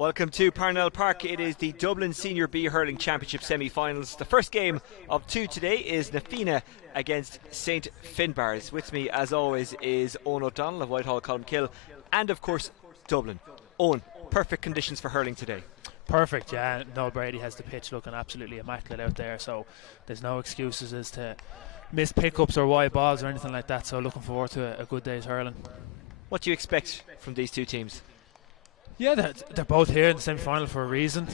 Welcome to Parnell Park. It is the Dublin Senior B Hurling Championship semi-finals. The first game of two today is na Fianna against St Finnbarra. With me, as always, is Owen O'Donnell of Whitehall Colmkill, and of course Dublin. Owen, perfect conditions for hurling today. Perfect, yeah. Noel Brady has the pitch looking absolutely immaculate out there, so there's no excuses as to missed pickups or wide balls or anything like that. So looking forward to a good day's hurling. What do you expect from these two teams? Yeah, they're both here in the semi-final for a reason.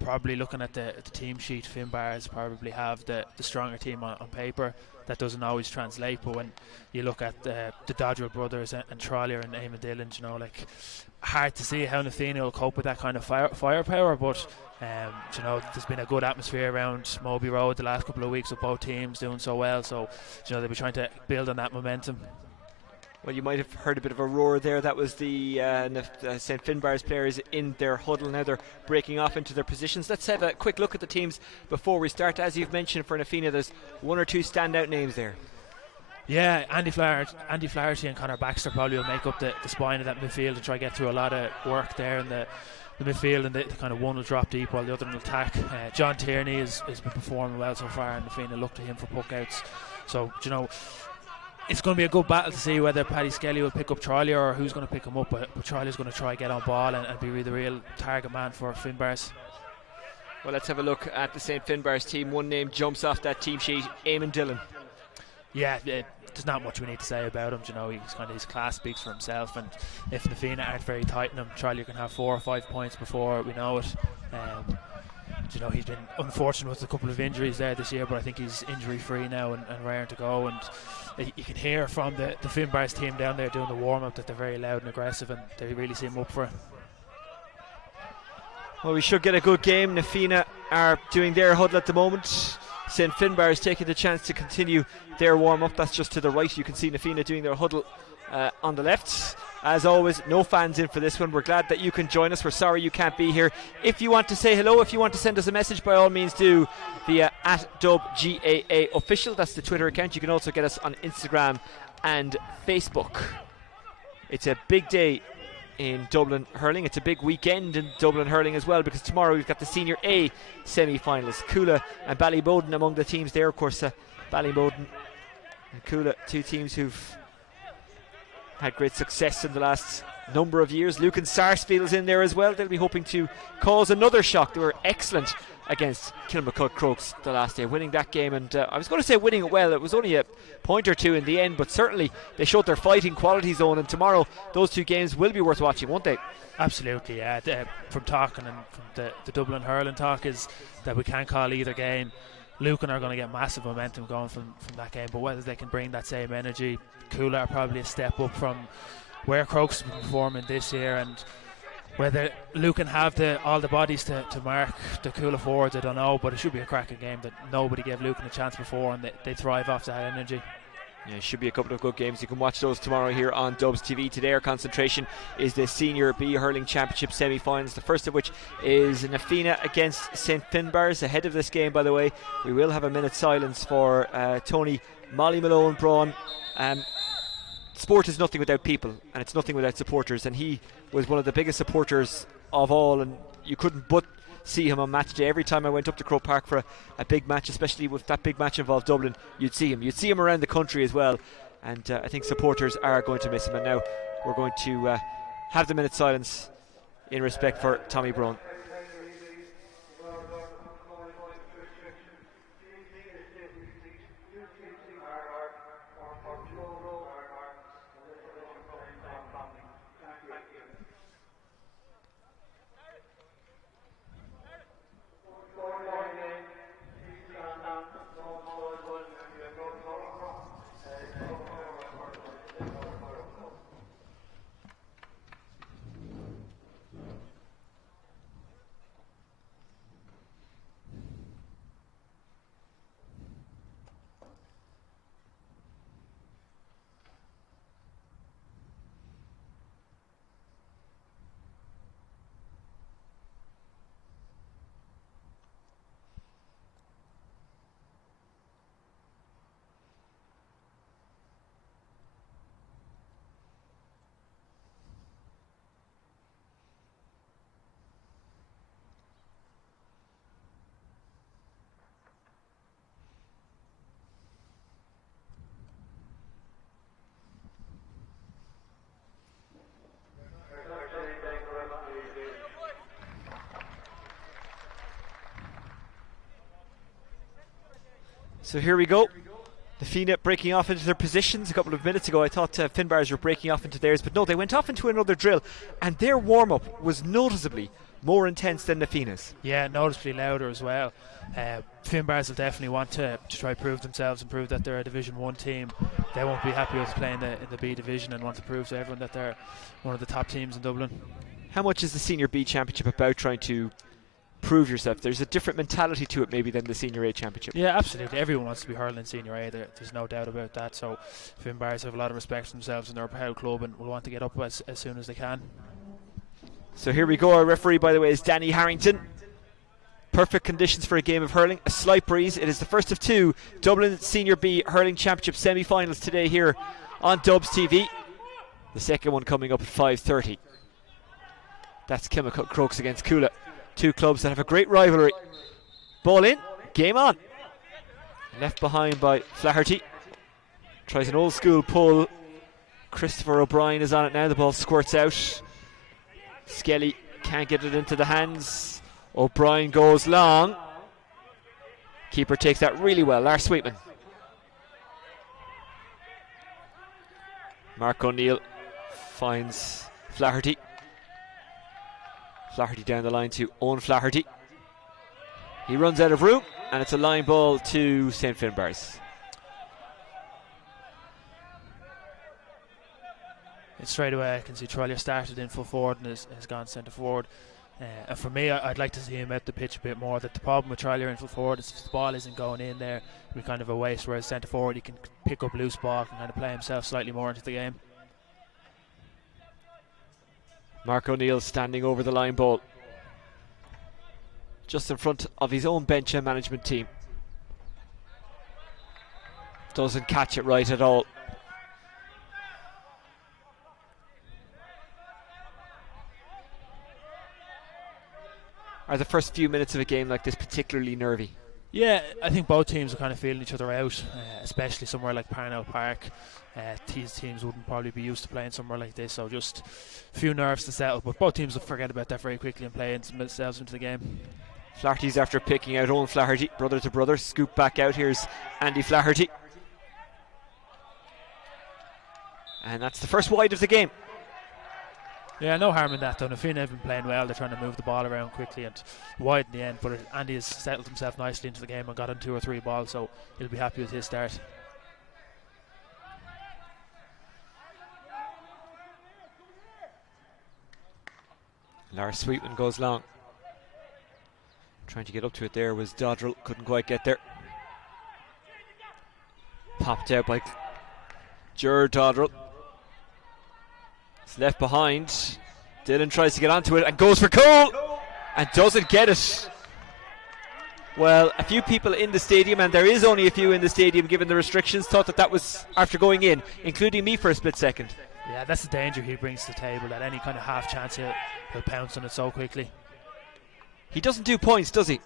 Probably looking at the team sheet, Finnbarra probably have the stronger team on paper. That doesn't always translate, but when you look at the Dodgell brothers and Trollier and Eamon Dillon, hard to see how na Fianna will cope with that kind of firepower. But there's been a good atmosphere around Moby Road the last couple of weeks with both teams doing so well. So they'll be trying to build on that momentum. Well, you might have heard a bit of a roar there. That was the St Finnbarra's players in their huddle. Now they're breaking off into their positions. Let's have a quick look at the teams before we start. As you've mentioned, for na Fianna, there's one or two standout names there. Yeah, Andy Flaherty and Conor Baxter probably will make up the spine of that midfield and try to get through a lot of work there in the midfield, and the kind of one will drop deep while the other will attack. John Tierney has been performing well so far, and na Fianna look to him for puck outs. So, it's going to be a good battle to see whether Paddy Skelly will pick up Trollier or who's going to pick him up, but Trollier's going to try get on ball and be the real target man for Finnbarra. Well, let's have a look at the St Finnbarra's team. One name jumps off that team sheet, Eamon Dillon. Yeah, there's not much we need to say about him. His class speaks for himself, and if na Fianna aren't very tight in him, Trollier can have 4 or 5 points before we know it. He's been unfortunate with a couple of injuries there this year, but I think he's injury free now and raring to go. And you can hear from the Finnbarra's team down there doing the warm-up that they're very loud and aggressive, and they really seem up for it. Well, we should get a good game. Na Fianna are doing their huddle at the moment. St Finnbarra is taking the chance to continue their warm-up. That's just to the right. You can see na Fianna doing their huddle on the left. As always, no fans in for this one. We're glad that you can join us. We're sorry you can't be here. If you want to say hello, if you want to send us a message, by all means do via @DubGAAofficial. That's the Twitter account. You can also get us on Instagram and Facebook. It's a big day in Dublin hurling. It's a big weekend in Dublin hurling as well, because tomorrow we've got the Senior A semi-finalists. Coola and Ballyboden among the teams there. Of course, Ballyboden and Coola, two teams who've had great success in the last number of years. Lucan Sarsfield's in there as well. They'll be hoping to cause another shock. They were excellent against Kilmacud Crokes the last day, winning that game, and I was going to say winning it well. It was only a point or two in the end, but certainly they showed their fighting quality zone, and tomorrow those two games will be worth watching, won't they? Absolutely, yeah. From talking and from the Dublin hurling talk is that we can't call either game. Lucan are going to get massive momentum going from that game, but whether they can bring that same energy, Coola are probably a step up from where Crokes have been performing this year, and whether Lucan have all the bodies to mark the Coola forwards, I don't know, but it should be a cracking game that nobody gave Lucan a chance before, and they thrive off that energy. Yeah, it should be a couple of good games. You can watch those tomorrow here on Dubs TV. Today our concentration is the Senior B Hurling Championship semi-finals, the first of which is na Fianna against St Finnbarra. Ahead of this game, by the way, we will have a minute's silence for Tony Molly Malone Braun. Sport is nothing without people, and it's nothing without supporters, and he was one of the biggest supporters of all, and you couldn't but see him on match day. Every time I went up to Croke Park for a big match, especially with that big match involved Dublin, you'd see him around the country as well, and I think supporters are going to miss him. And now we're going to have the minute's silence in respect for Tommy Braun. So here we go. The Fianna breaking off into their positions. A couple of minutes ago I thought Finnbarrs were breaking off into theirs, but no, they went off into another drill, and their warm-up was noticeably more intense than the Fianna's. Yeah, noticeably louder as well. Finnbarrs will definitely want to try prove themselves and prove that they're a Division 1 team. They won't be happy with playing in the B division and want to prove to everyone that they're one of the top teams in Dublin. How much is the Senior B Championship about trying to prove yourself? There's a different mentality to it maybe than the Senior A Championship. Yeah, absolutely. Everyone wants to be hurling in Senior A. There's no doubt about that. So Finnbarrs have a lot of respect for themselves and they're a proud club and will want to get up as soon as they can. So here we go. Our referee, by the way, is Danny Harrington. Perfect conditions for a game of hurling. A slight breeze. It is the first of two Dublin Senior B Hurling Championship semi-finals today here on Dubs TV. The second one coming up at 5:30. That's Kilmacud Crokes against Coola. Two clubs that have a great rivalry. Ball in, game on. Left behind by Flaherty. Tries an old school pull. Christopher O'Brien is on it now. The ball squirts out. Skelly can't get it into the hands. O'Brien goes long. Keeper takes that really well. Lars Sweetman. Mark O'Neill finds Flaherty. Flaherty down the line to Owen Flaherty. He runs out of room and it's a line ball to St. Finnbarrs. And straight away I can see Trollier started in full forward and has gone centre forward. And for me, I'd like to see him out the pitch a bit more. That the problem with Trollier in full forward is if the ball isn't going in there, it'll be kind of a waste, whereas centre forward he can pick up loose ball and kind of play himself slightly more into the game. Mark O'Neill standing over the line ball, just in front of his own bench and management team. Doesn't catch it right at all. Are the first few minutes of a game like this particularly nervy? Yeah, I think both teams are kind of feeling each other out, especially somewhere like Parnell Park. These teams wouldn't probably be used to playing somewhere like this, so just a few nerves to settle, but both teams will forget about that very quickly and play themselves into the game. Flaherty's after picking out Owen Flaherty, brother to brother. Scoop back out. Here's Andy Flaherty. And that's the first wide of the game. Yeah, no harm in that though. Fianna have been playing well. They're trying to move the ball around quickly and wide in the end, but Andy has settled himself nicely into the game and got on 2 or 3 balls, so he'll be happy with his start. Lars Sweetman goes long. Trying to get up to it there was Dodrell, couldn't quite get there. Popped out by Ger Dodrell. It's left behind. Dylan tries to get onto it and goes for Cole and doesn't get it. Well, a few people in the stadium, and there is only a few in the stadium given the restrictions, thought that was after going in, including me for a split second. Yeah, that's the danger he brings to the table, that any kind of half chance he'll pounce on it so quickly. He doesn't do points, does he?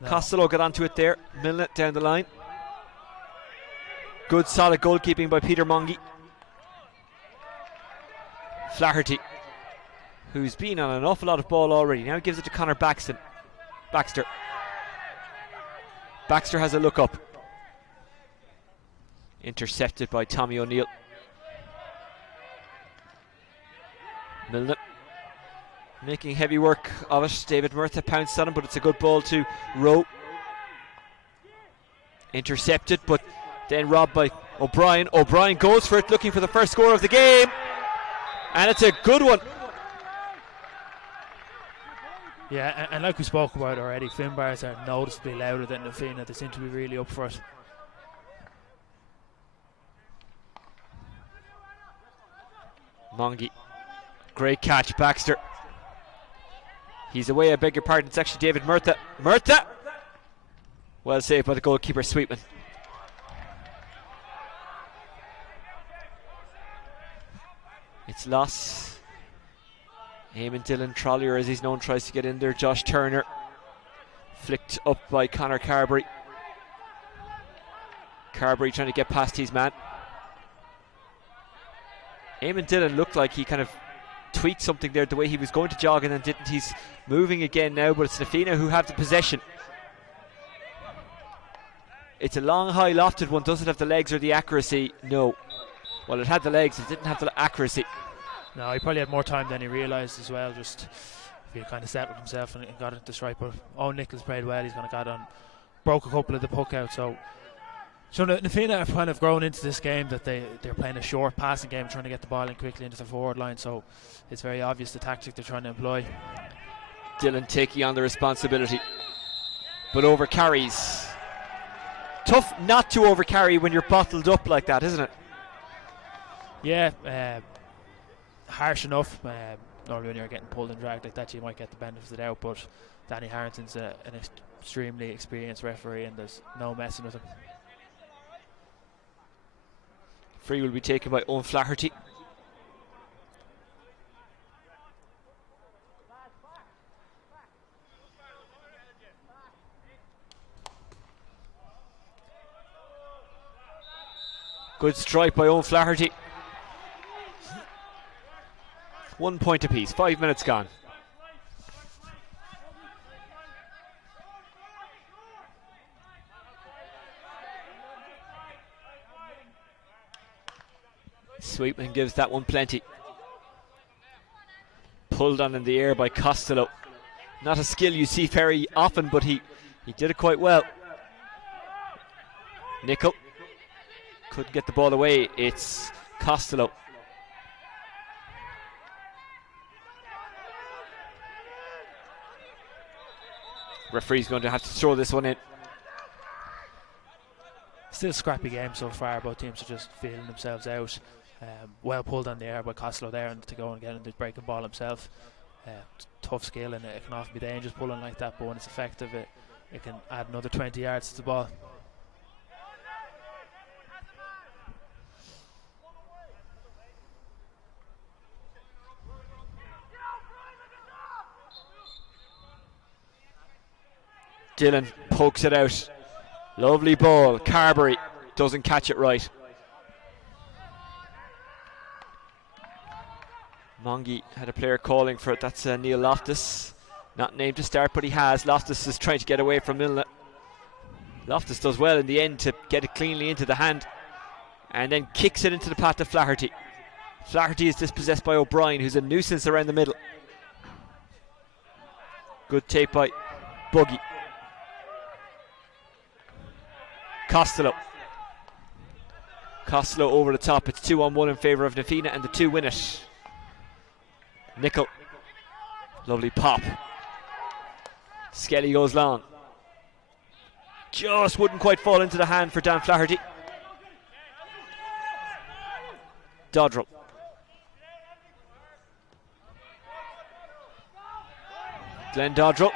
No. Costello got onto it there. Milne down the line. Good solid goalkeeping by Peter Mongie. Flaherty, who's been on an awful lot of ball already, now gives it to Connor Baxter. Baxter has a look up. Intercepted by Tommy O'Neill. Milne making heavy work of it. David Murtha pounced on him, but it's a good ball to Rowe. Intercepted, but then robbed by O'Brien. O'Brien goes for it, looking for the first score of the game. And it's a good one. Yeah, and like we spoke about already, Finnbarrs are noticeably louder than the Fianna. They seem to be really up for it. Mongie. Great catch, Baxter. He's away, I beg your pardon. It's actually David Murtha. Murtha! Well saved by the goalkeeper, Sweetman. It's loss. Eamon Dillon Trollier, as he's known, tries to get in there. Josh Turner flicked up by Conor Carberry. Carberry trying to get past his man. Eamon Dillon looked like he kind of tweaked something there, the way he was going to jog and then didn't. He's moving again now, but it's the Fianna who have the possession. It's a long, high lofted one. Does it have the legs or the accuracy? No. Well, it had the legs, it didn't have the accuracy. No, he probably had more time than he realised as well. Just he kind of settled himself and got it to strike. But Owen Nichols played well. He's kind of got on, broke a couple of the puck out. So the Fianna have kind of grown into this game that they're playing a short passing game, trying to get the ball in quickly into the forward line. So it's very obvious the tactic they're trying to employ. Dylan taking on the responsibility, but over carries. Tough not to over carry when you're bottled up like that, isn't it? Yeah, harsh enough. Normally when you're getting pulled and dragged like that, you might get the benefit of the doubt, but Danny Harrington's an extremely experienced referee and there's no messing with him. Free will be taken by Owen Flaherty. Good strike by Owen Flaherty. 1 point apiece, 5 minutes gone. Sweetman gives that one plenty. Pulled on in the air by Costello. Not a skill you see very often, but he did it quite well. Nickel couldn't get the ball away. It's Costello. Referee's going to have to throw this one in. Still a scrappy game so far. Both teams are just feeling themselves out. Well pulled on the air by Costello there, and to go and get into the breaking ball himself. Tough skill, and it can often be dangerous pulling like that, but when it's effective it can add another 20 yards to the ball. Dylan pokes it out. Lovely ball. Carberry doesn't catch it right. Mongie had a player calling for it. That's Neil Loftus. Not named to start, but he has. Loftus is trying to get away from Milner. Loftus does well in the end to get it cleanly into the hand and then kicks it into the path of Flaherty. Flaherty is dispossessed by O'Brien, who's a nuisance around the middle. Good tape by Buggy. Costello over the top. It's 2-on-1 in favour of Nafina, and the two win it. Nickel. Lovely pop. Skelly goes long. Just wouldn't quite fall into the hand for Dan Flaherty. Dodrell. Glenn Dodrell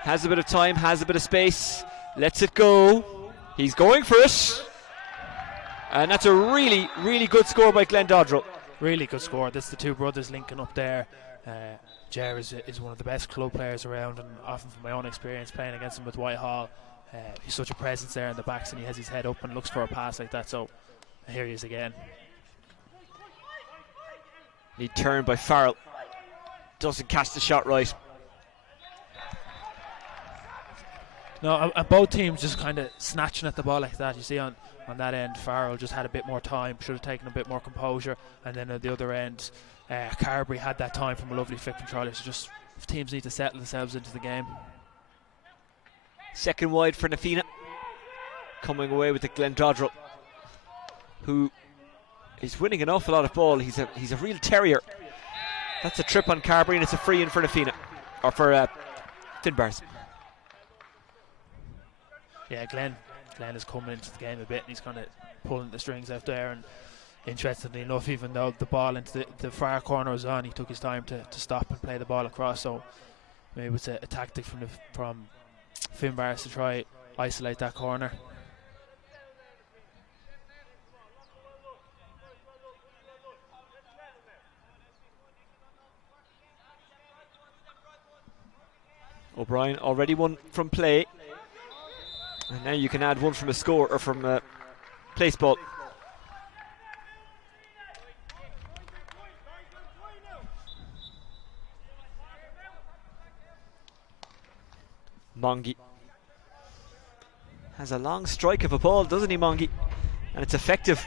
has a bit of time, has a bit of space, lets it go. He's going for it. And that's a really, really good score by Glenn Dodrell. Really good score. This is the two brothers linking up there. Ger is one of the best club players around, and often from my own experience playing against him with Whitehall, he's such a presence there in the backs, and he has his head up and looks for a pass like that. So here he is again. Neat turn by Farrell. Doesn't catch the shot right. No, and both teams just kind of snatching at the ball like that. You see on that end, Farrell just had a bit more time, should have taken a bit more composure, and then at the other end, Carberry had that time from a lovely fit control. So just teams need to settle themselves into the game. Second wide for Nafina, coming away with the Glenn Dodrell, who is winning an awful lot of ball. He's a real terrier. That's a trip on Carberry, and it's a free in for Nafina, or for Finnbarra. Yeah, Glenn is coming into the game a bit, and he's kind of pulling the strings out there. And interestingly enough, even though the ball into the far corner was on, he took his time to stop and play the ball across. So maybe it's a tactic from Finnbarra to try isolate that corner. O'Brien already won from play. And now you can add one from a score or from a place ball. Mongie. Has a long strike of a ball, doesn't he, Mongie? And it's effective.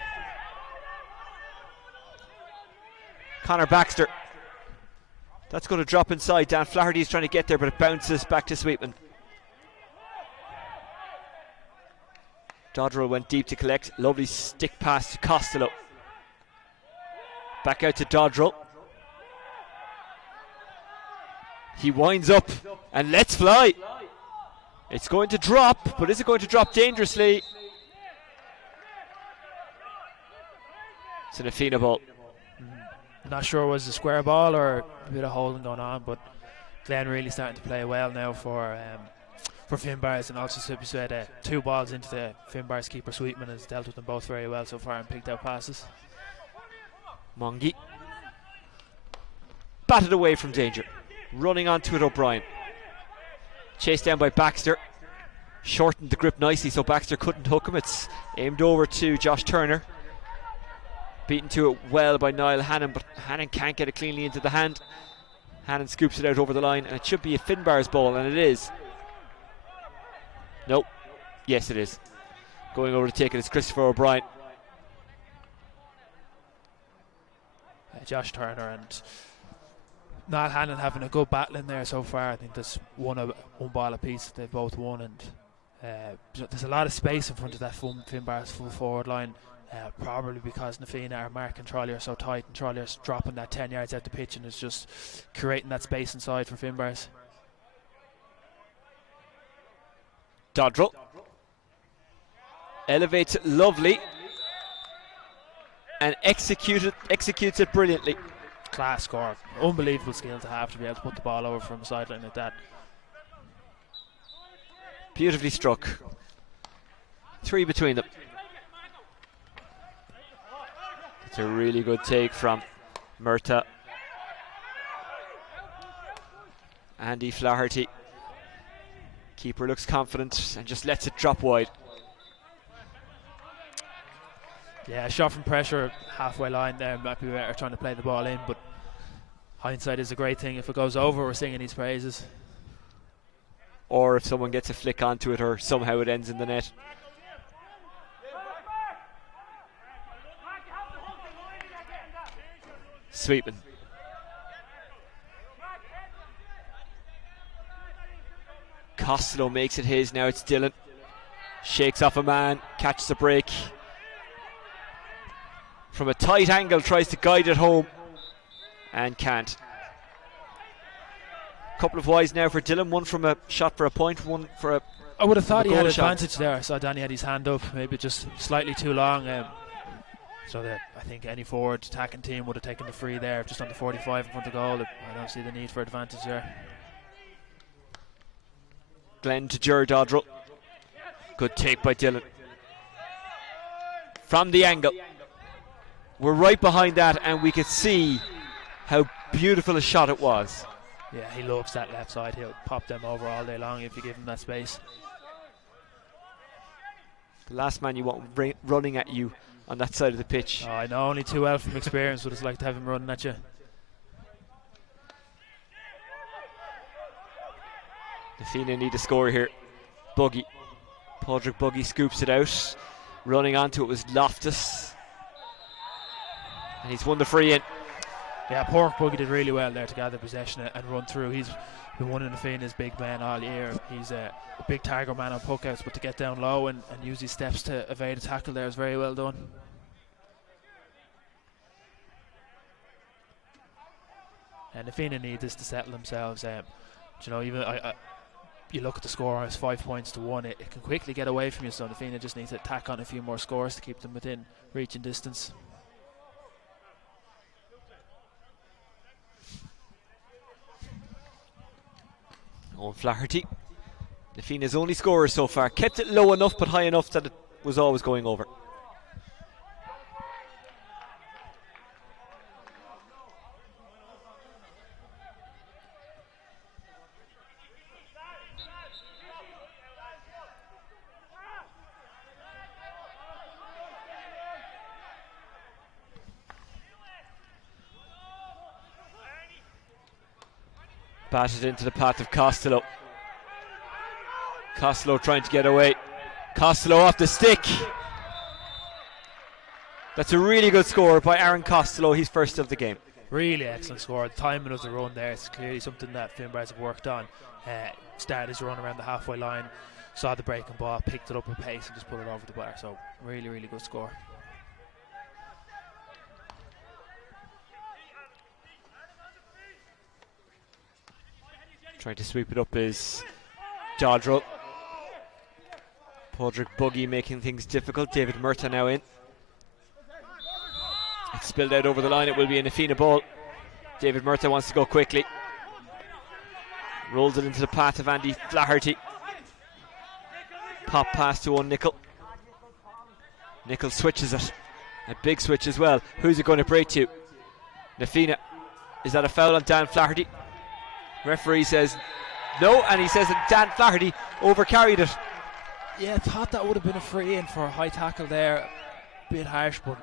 Conor Baxter. That's going to drop inside. Dan Flaherty's trying to get there, but it bounces back to Sweetman. Dodrell went deep to collect. Lovely stick pass to Costello. Back out to Dodrell. He winds up and lets fly. It's going to drop, but is it going to drop dangerously? It's an Fianna ball. Not sure it was a square ball or a bit of holding going on, but Glenn really starting to play well now for Finnbarrs, and also said 2 balls into the Finnbarrs keeper. Sweetman has dealt with them both very well so far and picked out passes. Mongie batted away from danger, running onto it. O'Brien chased down by Baxter, shortened the grip nicely so Baxter couldn't hook him. It's aimed over to Josh Turner, beaten to it well by Niall Hannon, but Hannon can't get it cleanly into the hand. Hannon scoops it out over the line, and it should be a Finnbarrs ball, and it is. Nope. Yes, it is. Going over to take it is Christopher O'Brien. Josh Turner and Niall Hannon having a good battle in there so far. I think there's one ball apiece that they've both won, and there's a lot of space in front of that Finnbarrs full forward line. Probably because Na Fianna are marking Trolley so tight, and Trolley's dropping that 10 yards out the pitch and is just creating that space inside for Finnbarrs. Dodrell elevates it lovely and executes it brilliantly. Class score. Unbelievable skill to have to be able to put the ball over from a sideline like that. Beautifully struck. 3 between them. It's a really good take from Murtagh. Andy Flaherty. Keeper looks confident and just lets it drop wide. Yeah, a shot from pressure, halfway line there, might be better trying to play the ball in, but hindsight is a great thing. If it goes over, we're singing these praises. Or if someone gets a flick onto it, or somehow it ends in the net. Sweetman. Costello makes it his. Now it's Dillon. Shakes off a man, catches a break. From a tight angle, tries to guide it home and can't. Couple of wides now for Dillon. One from a shot for a point, one for a. I would have thought he had advantage shot there. I saw Danny had his hand up, maybe just slightly too long. So that I think any forward attacking team would have taken the free there, just on the 45 in front of goal. I don't see the need for advantage there. Glenn to Ger Dodrell. Good take by Dillon. From the angle. We're right behind that, and we could see how beautiful a shot it was. Yeah, he loves that left side. He'll pop them over all day long if you give him that space. The last man you want running at you on that side of the pitch. Oh, I know only too well from experience what it's like to have him running at you. The Fianna need a score here. Buggy. Padraig Buggy scoops it out. Running onto it was Loftus. And he's won the free in. Yeah, poor Buggy did really well there to gather possession and run through. He's been one of the Fianna's big men all year. He's a big target man on puckouts, but to get down low and use his steps to evade a tackle there is very well done. And the Fianna need this to settle themselves. You know, even you look at the score, it's 5 points to 1. It can quickly get away from you, so the Fianna just needs to tack on a few more scores to keep them within reaching distance. Naomh Flaherty, the Fianna's only scorer so far, kept it low enough but high enough that it was always going over. Batted into the path of Costello. Costello trying to get away. Costello off the stick. That's a really good score by Aaron Costello. He's first of the game. Really excellent score. The timing of the run there is clearly something that Finnbarrs have worked on. Started his run around the halfway line, saw the breaking ball, picked it up with pace and just put it over the bar. So really, really good score. Trying to sweep it up is Dodrell. Padraig Buggy making things difficult. David Murta now in. It's spilled out over the line. It will be a Naomh ball. David Murta wants to go quickly. Rolls it into the path of Andy Flaherty. Pop pass to Owen Nicol. Nicol switches it. A big switch as well. Who's it going to break to? Naomh. Is that a foul on Dan Flaherty? Referee says no, and he says that Dan Flaherty overcarried it. Yeah, I thought that would have been a free in for a high tackle there. Bit harsh, but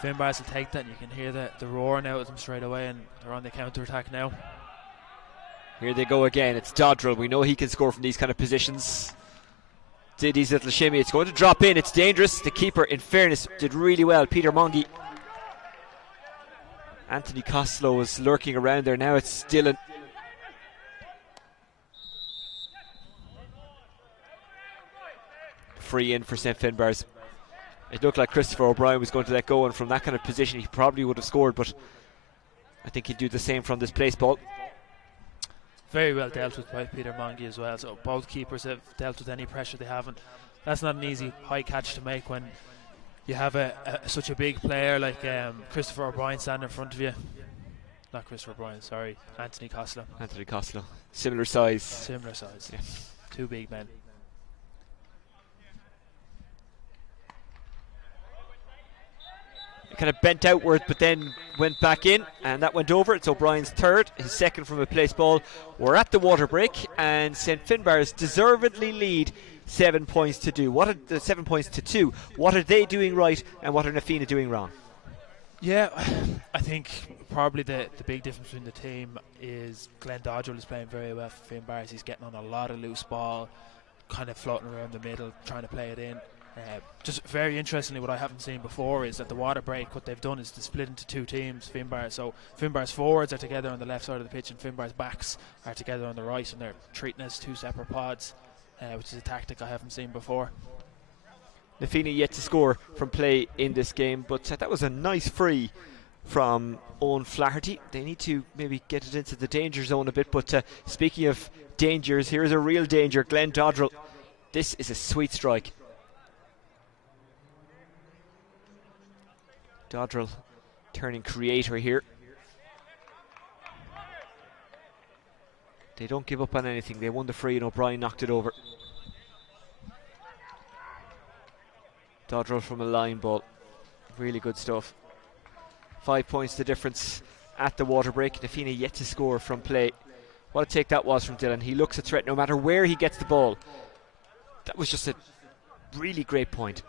Finnbarrs will take that, and you can hear the roar now of them straight away, and they're on the counter attack now. Here they go again. It's Dodrell. We know he can score from these kind of positions. Did his little shimmy. It's going to drop in. It's dangerous. The keeper, in fairness, did really well. Peter Mongie. Anthony Costello was lurking around there. Now it's Dylan. Free in for St. Finnbarrs. It looked like Christopher O'Brien was going to let go, and from that kind of position he probably would have scored, but I think he'd do the same from this place ball. Very well dealt with by Peter Mongie as well. So both keepers have dealt with any pressure they haven't. That's not an easy high catch to make when you have such a big player like Christopher O'Brien standing in front of you. Not Christopher O'Brien, sorry, Anthony Costello. Anthony Costello. Similar size. Similar size. Yeah. Two big men. Kind of bent outward but then went back in, and that went over. It's O'Brien's third, his second from a place ball. We're at the water break, and St. Finnbarrs deservedly lead 7 points to 2. What are 7 points to 2? What are they doing right, and what are Naomh doing wrong? Yeah, I think probably the big difference between the team is Glenn Dodrell is playing very well for Finnbarrs. He's getting on a lot of loose ball, kind of floating around the middle, trying to play it in. Just very interestingly, what I haven't seen before is that the water break, what they've done is to split into two teams, Finnbarrs. So Finnbarrs forwards are together on the left side of the pitch, and Finnbarrs backs are together on the right, and they're treating as two separate pods, which is a tactic I haven't seen before. Naomh yet to score from play in this game, but that was a nice free from Owen Flaherty. They need to maybe get it into the danger zone a bit, but speaking of dangers, here's a real danger. Glenn Dodrell. This is a sweet strike. Dodrell turning creator here. They don't give up on anything. They won the free and O'Brien knocked it over. Dodrell from a line ball. Really good stuff. 5 points the difference at the water break. Naomh yet to score from play. What a take that was from Dylan. He looks a threat no matter where he gets the ball. That was just a really great point.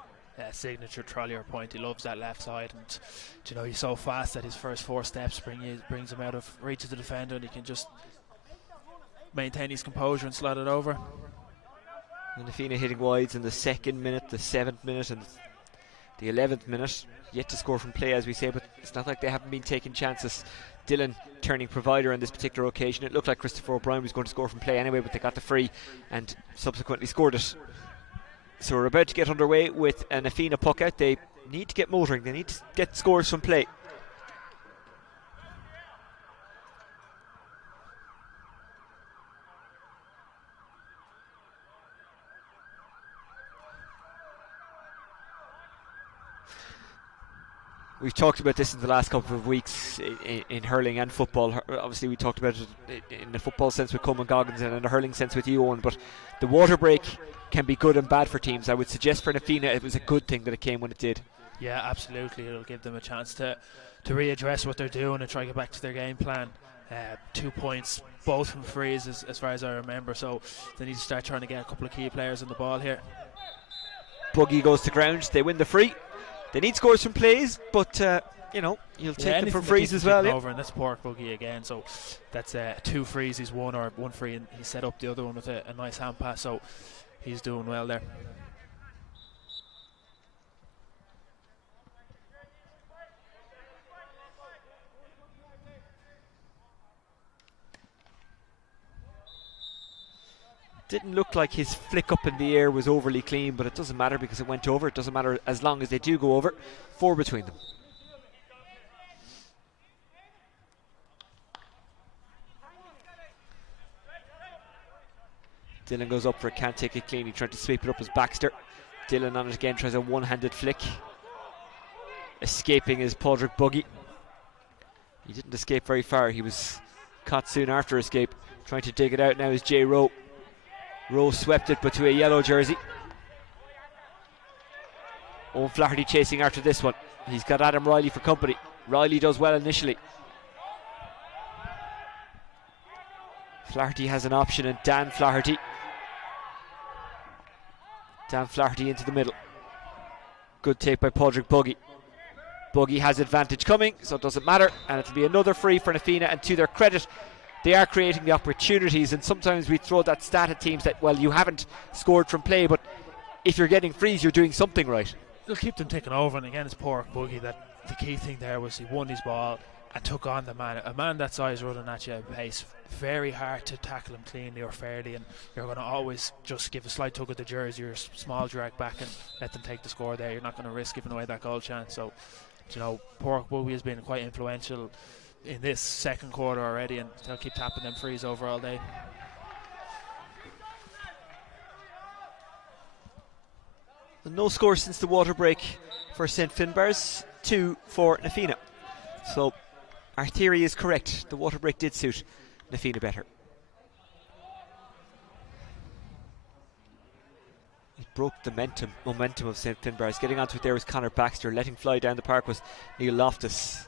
Signature Trollier point. He loves that left side, and you know, he's so fast that his first 4 steps brings him out of reach of the defender, and he can just maintain his composure and slot it over. And Naomh hitting wides in the 2nd minute, the 7th minute, and the 11th minute. Yet to score from play, as we say, but it's not like they haven't been taking chances. Dylan turning provider on this particular occasion. It looked like Christopher O'Brien was going to score from play anyway, but they got the free and subsequently scored it. So we're about to get underway with an Naomh puck out. They need to get motoring. They need to get scores from play. We've talked about this in the last couple of weeks in hurling and football. Obviously we talked about it in the football sense with Coleman Goggins and in the hurling sense with you, Owen, but the water break can be good and bad for teams. I would suggest for Naomh it was a good thing that it came when it did. Yeah, absolutely. It'll give them a chance to readdress what they're doing and try to get back to their game plan. 2 points, both from frees as far as I remember, so they need to start trying to get a couple of key players on the ball here. Buggy goes to ground. They win the free. They need scores from plays, but you know, you'll take them from frees as well. Over, and that's Pork Buggy again. So that's 2 frees he's won, or 1 free, and he set up the other one with a nice hand pass. So he's doing well there. Didn't look like his flick up in the air was overly clean, but it doesn't matter because it went over. It doesn't matter as long as they do go over. 4 between them. Dylan goes up for it, can't take it clean. He tried to sweep it up as Baxter. Dylan on it again, tries a one-handed flick. Escaping is Padraig Buggy. He didn't escape very far. He was caught soon after escape. Trying to dig it out now is Jay Rowe. Rowe swept it, but to a yellow jersey. Owen Flaherty chasing after this one. He's got Adam Riley for company. Riley does well initially. Flaherty has an option, and Dan Flaherty. Dan Flaherty into the middle. Good take by Padraig Buggy. Buggy has advantage coming, so it doesn't matter, and it'll be another free for Na Fianna. And to their credit, they are creating the opportunities, and sometimes we throw that stat at teams that, well, you haven't scored from play, but if you're getting frees, you're doing something right. It'll keep them taking over, and again it's Padraig Buggy that the key thing there was he won his ball and took on the man. A man that size running at you at pace, very hard to tackle him cleanly or fairly, and you're going to always just give a slight tug at the jersey or a small drag back and let them take the score there. You're not going to risk giving away that goal chance. So, you know, Padraig Buggy has been quite influential in this second quarter already, and they'll keep tapping them frees over all day. No score since the water break for St Finbarrs, 2 for Na Fianna. So our theory is correct. The water break did suit Na Fianna better. It broke the momentum of St Finbarrs. Getting onto it there was Conor Baxter. Letting fly down the park was Neil Loftus.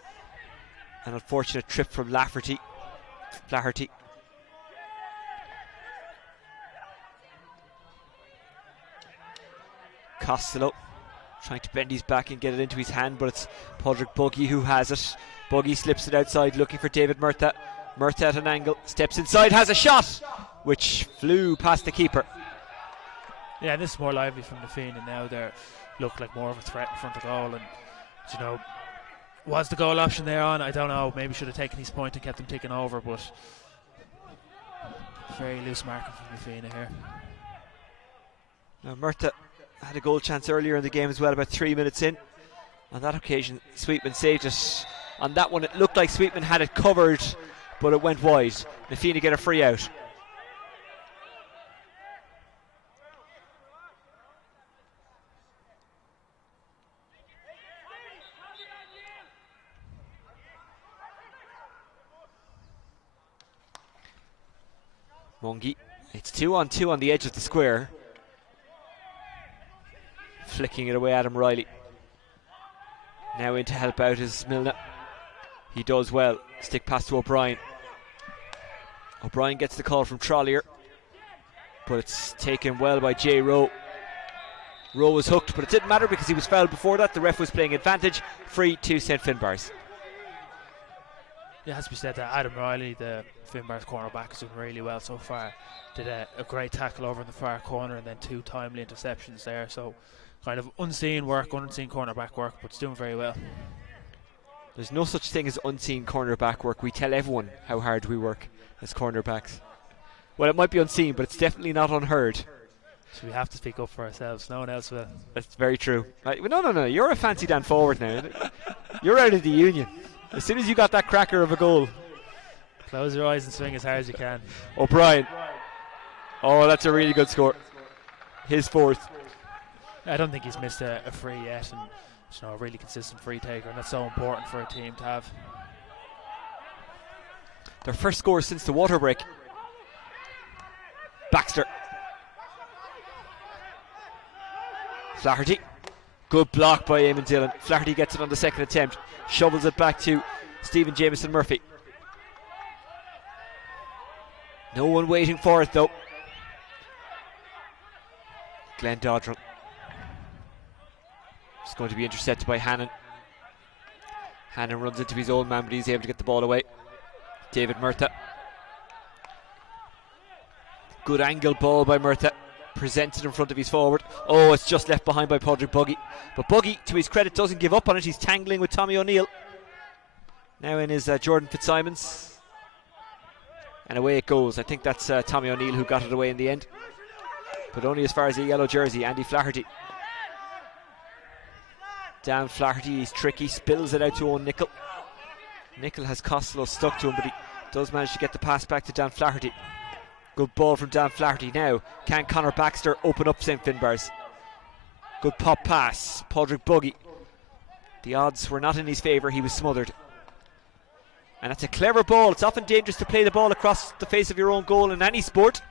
An unfortunate trip from Flaherty. Costello trying to bend his back and get it into his hand, but it's Padraig Buggy who has it. Buggy slips it outside looking for David Murtha. Murtha at an angle, steps inside, has a shot which flew past the keeper. Yeah, this is more lively from Na Fianna now. They look like more of a threat in front of goal, and you know, was the goal option there on? I don't know, maybe should have taken his point and kept them taking over, but very loose marking from Na Fianna here. Now Murtha had a goal chance earlier in the game as well, about 3 minutes in. On that occasion, Sweetman saved it. On that one, it looked like Sweetman had it covered, but it went wide. Na Fianna get a free out. Mungie, it's 2-on-2 on the edge of the square. Flicking it away, Adam Riley. Now in to help out is Milne. He does well. Stick pass to O'Brien. O'Brien gets the call from Trollier, but it's taken well by Jay Rowe. Rowe was hooked, but it didn't matter because he was fouled before that. The ref was playing advantage. Free to St Finbarrs. It has to be said that Adam Riley, the Finbarrs cornerback, has done really well so far. Did a great tackle over in the far corner and then 2 timely interceptions there. So kind of unseen cornerback work, but it's doing very well. There's no such thing as unseen cornerback work. We tell everyone how hard we work as cornerbacks. Well, it might be unseen, but it's definitely not unheard. So we have to speak up for ourselves. No one else will. That's very true. No. You're a fancy Dan forward now. You're out of the union. As soon as you got that cracker of a goal. Close your eyes and swing as hard as you can. O'Brien. Oh, that's a really good score. His 4th. I don't think he's missed a free yet, and you know, a really consistent free taker, and that's so important for a team to have. Their first score since the water break. Baxter. Flaherty. Good block by Eamon Dillon. Flaherty gets it on the second attempt. Shovels it back to Stephen Jameson Murphy. No one waiting for it though. Glenn Dodrell. It's going to be intercepted by Hannon. Hannon runs into his own man, but he's able to get the ball away. David Murtha. Good angle ball by Murtha. Presented in front of his forward. Oh, it's just left behind by Padraig Buggy. But Buggy, to his credit, doesn't give up on it. He's tangling with Tommy O'Neill. Now in is Jordan Fitzsimons. And away it goes. I think that's Tommy O'Neill who got it away in the end. but only as far as the yellow jersey. Andy Flaherty. Dan Flaherty, he's tricky, spills it out to Owen Nicol. Nicol has Costello stuck to him, but he does manage to get the pass back to Dan Flaherty. Good ball from Dan Flaherty now. Can Conor Baxter open up St. Finbarr's? Good pop pass. Padraig Buggy. The odds were not in his favour, he was smothered. And that's a clever ball. It's often dangerous to play the ball across the face of your own goal in any sport.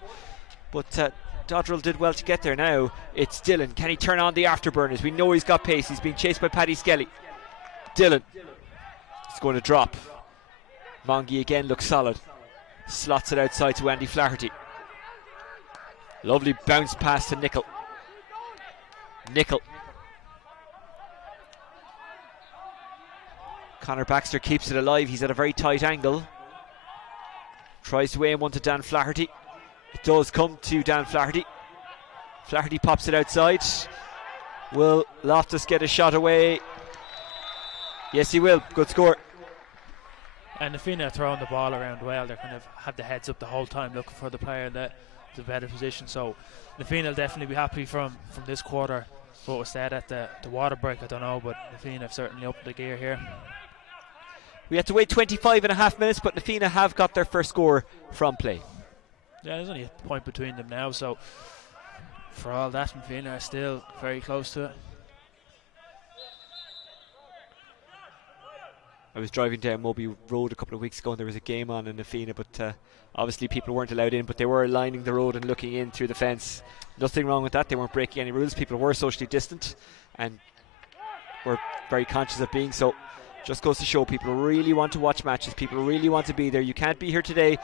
But Dodrell did well to get there. Now it's Dillon. Can he turn on the afterburners? We know he's got pace. He's being chased by Paddy Skelly. Dillon. It's going to drop. Mongie again looks solid. Slots it outside to Andy Flaherty. Lovely bounce pass to Nicol. Nicol. Conor Baxter keeps it alive. He's at a very tight angle. Tries to aim one to Dan Flaherty. It does come to Dan Flaherty. Flaherty pops it outside. Will Loftus get a shot away? Yes, he will. Good score. And the Fianna are throwing the ball around well. They're kind of had the heads up the whole time looking for the player in the better position. So the Fianna will definitely be happy from this quarter. What was said at the water break, I don't know, but the Fianna have certainly upped the gear here. We had to wait 25 and a half minutes, but the Fianna have got their first score from play. Yeah, there's only a point between them now, so for all that, the Fianna are still very close to it. I was driving down Moby Road a couple of weeks ago and there was a game on in the Fianna, but obviously people weren't allowed in, but they were lining the road and looking in through the fence. Nothing wrong with that. They weren't breaking any rules. People were socially distant and were very conscious of being so. Just goes to show people really want to watch matches. People really want to be there. You can't be here today,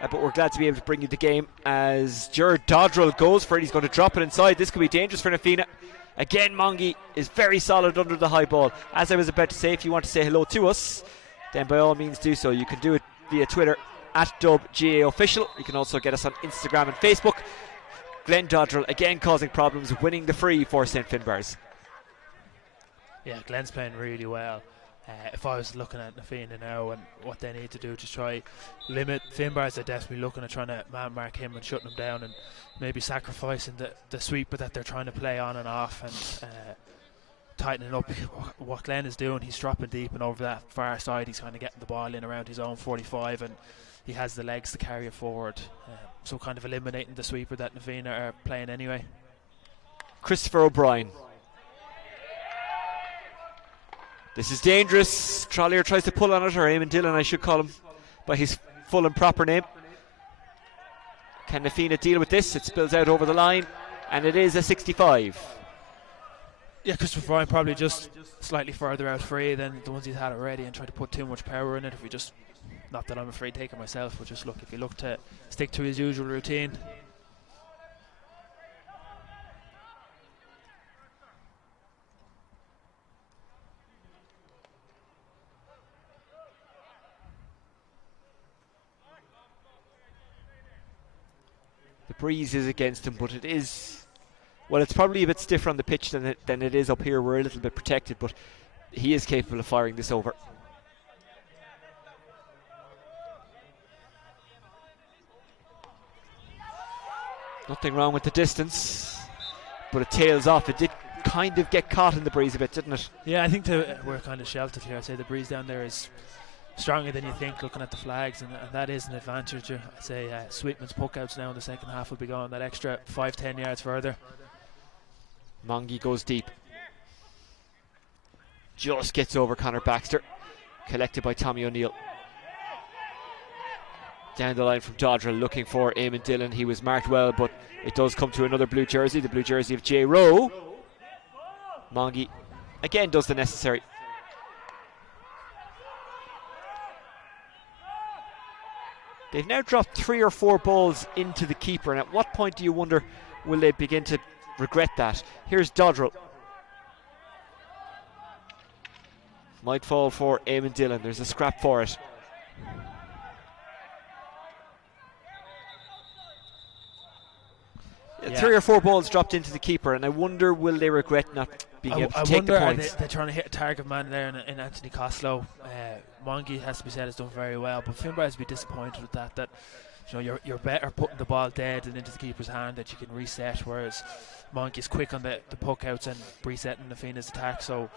but we're glad to be able to bring you the game as Gerard Dodrell goes for it. He's going to drop it inside. This could be dangerous for Fianna. Again, Mongie is very solid under the high ball. As I was about to say, if you want to say hello to us, then by all means do so. You can do it via Twitter at DubGAOfficial. You can also get us on Instagram and Facebook. Glenn Dodrell again causing problems, winning the free for St. Finbarr's. Yeah, Glenn's playing really well. If I was looking at the Fianna now and what they need to do to try limit Finbarr's, they're definitely looking at trying to man mark him and shutting him down and maybe sacrificing the sweeper that they're trying to play on and off and tightening up what Glenn is doing. He's dropping deep and over that far side he's kind of getting the ball in around his own 45 and he has the legs to carry it forward. So kind of eliminating the sweeper that the Fianna are playing anyway. Christopher O'Brien. This is dangerous. Trollier tries to pull on it, or Eamon Dillon I should call him by his full and proper name. Can the Fianna deal with this? It spills out over the line and it is a 65. Yeah, Christopher O'Brien probably just slightly further out free than the ones he's had already and tried to put too much power in it. If we just, not that I'm afraid taking myself, but just look, if he looked to stick to his usual routine. The breeze is against him, but it is, well, it's probably a bit stiffer on the pitch than it is up here. We're a little bit protected, but he is capable of firing this over. Nothing wrong with the distance, but it tails off. It did kind of get caught in the breeze a bit, didn't it? Yeah, I think we're kind of sheltered here. I'd say the breeze down there is stronger than you think looking at the flags, and that is an advantage. I'd say Sweetman's puckouts now in the second half will be going that extra 5-10 yards further. Mongie goes deep. Just gets over Conor Baxter. Collected by Tommy O'Neill. Down the line from Dodrell looking for Eamon Dillon. He was marked well, but it does come to another blue jersey, the blue jersey of Jay Rowe. Mongie again does the necessary. They've now dropped 3 or 4 balls into the keeper, and at what point do you wonder will they begin to regret that? Here's Dodrell. Might fall for Eamon Dillon. There's a scrap for it. Yeah. 3 or 4 balls dropped into the keeper, and I wonder will they regret not being able to take the points. They're trying to hit a target man there in Anthony Costello. Mongie, has to be said, has done very well, but Finnbarr has to be disappointed with that you're better putting the ball dead and into the keeper's hand that you can reset, whereas Monk is quick on the puck outs and resetting the Fianna's attack. So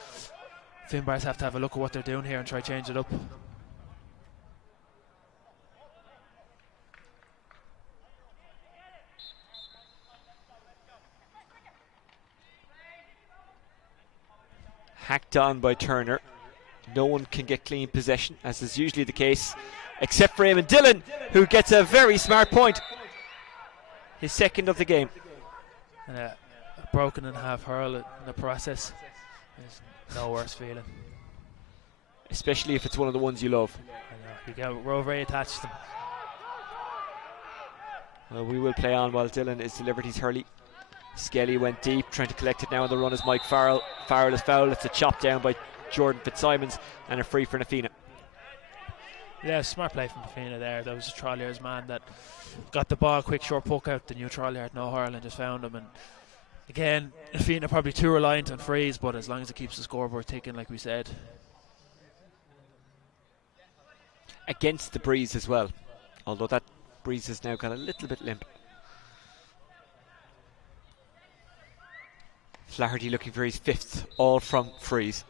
Finnbarrs have to have a look at what they're doing here and try to change it up. Hacked on by Turner. No one can get clean possession, as is usually the case, except for Eamon Dillon, who gets a very smart point. His second of the game. And a broken in half hurl in the process is no worse feeling. Especially if it's one of the ones you love. We're very attached to them. Well, we will play on while Dillon is delivered his hurley. Skelly went deep, trying to collect it now on the run is Mike Farrell. Farrell is fouled. It's a chop down by Jordan Fitzsimons and a free for Na Fianna. Yeah, smart play from Na Fianna there. That was a Trollier's man that got the ball, quick short poke out. The new Trollier had no hurl and just found him. And again, Na Fianna probably too reliant on frees, but as long as it keeps the scoreboard ticking, like we said. Against the breeze as well, although that breeze has now got a little bit limp. Flaherty looking for his fifth, all from frees.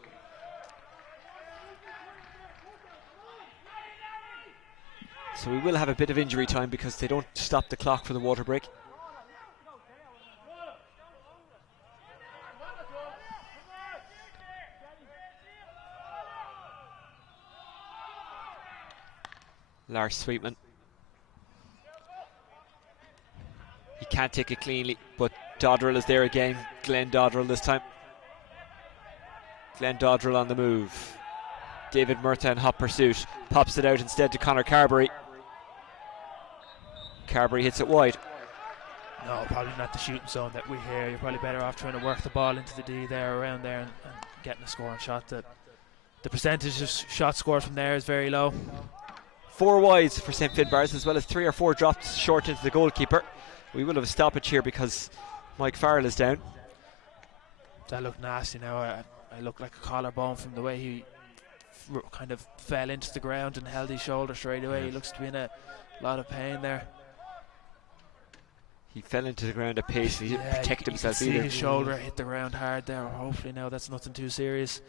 So we will have a bit of injury time because they don't stop the clock for the water break. Lars Sweetman. He can't take it cleanly, but Dodrell is there again. Glenn Dodrell this time. Glenn Dodrell on the move. David Murtha in hot pursuit. Pops it out instead to Conor Carberry. Carberry hits it wide. No, probably not the shooting zone that we hear. You're probably better off trying to work the ball into the D there, around there, and getting a scoring shot. The percentage of shots scored from there is very low. 4 wides for St. Finnbarrs, as well as 3 or 4 drops short into the goalkeeper. We will have a stoppage here because Mike Farrell is down. That looked nasty now. I looked like a collarbone from the way he kind of fell into the ground and held his shoulder straight away. He looks to be in a lot of pain there. He fell into the ground at pace. He didn't protect himself either. You can see his shoulder hit the ground hard there. Hopefully now that's nothing too serious.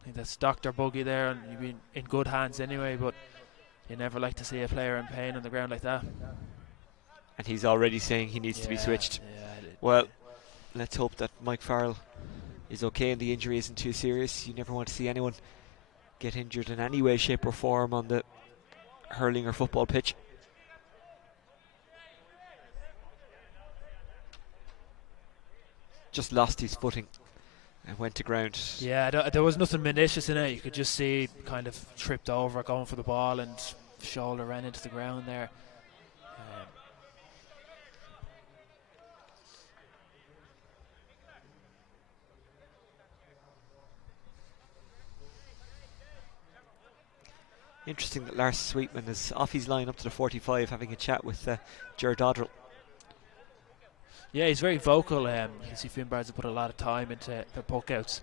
I think that's Dr. Buggy there, and you've been in good hands anyway, but you never like to see a player in pain on the ground like that. And he's already saying he needs to be switched. Well, let's hope that Mike Farrell is okay and the injury isn't too serious. You never want to see anyone get injured in any way, shape or form on the hurling or football pitch. Just lost his footing and went to ground. Yeah, there was nothing malicious in it. You could just see kind of tripped over, going for the ball, and shoulder ran into the ground there. Interesting that Lars Sweetman is off his line up to the 45 having a chat with Ger Dodrell. Yeah, he's very vocal. You can see Finnbarrs have put a lot of time into their puck outs.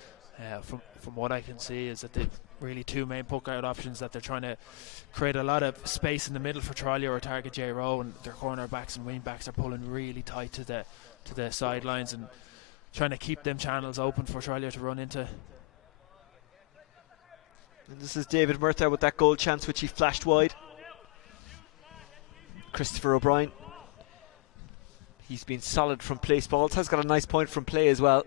From what I can see is that they've really 2 main puck out options, that they're trying to create a lot of space in the middle for Trollier or Target J Rowe, and their corner backs and wing backs are pulling really tight to the sidelines and trying to keep them channels open for Trollier to run into. And this is David Murtha with that goal chance which he flashed wide. Christopher O'Brien. He's been solid from place balls. Has got a nice point from play as well.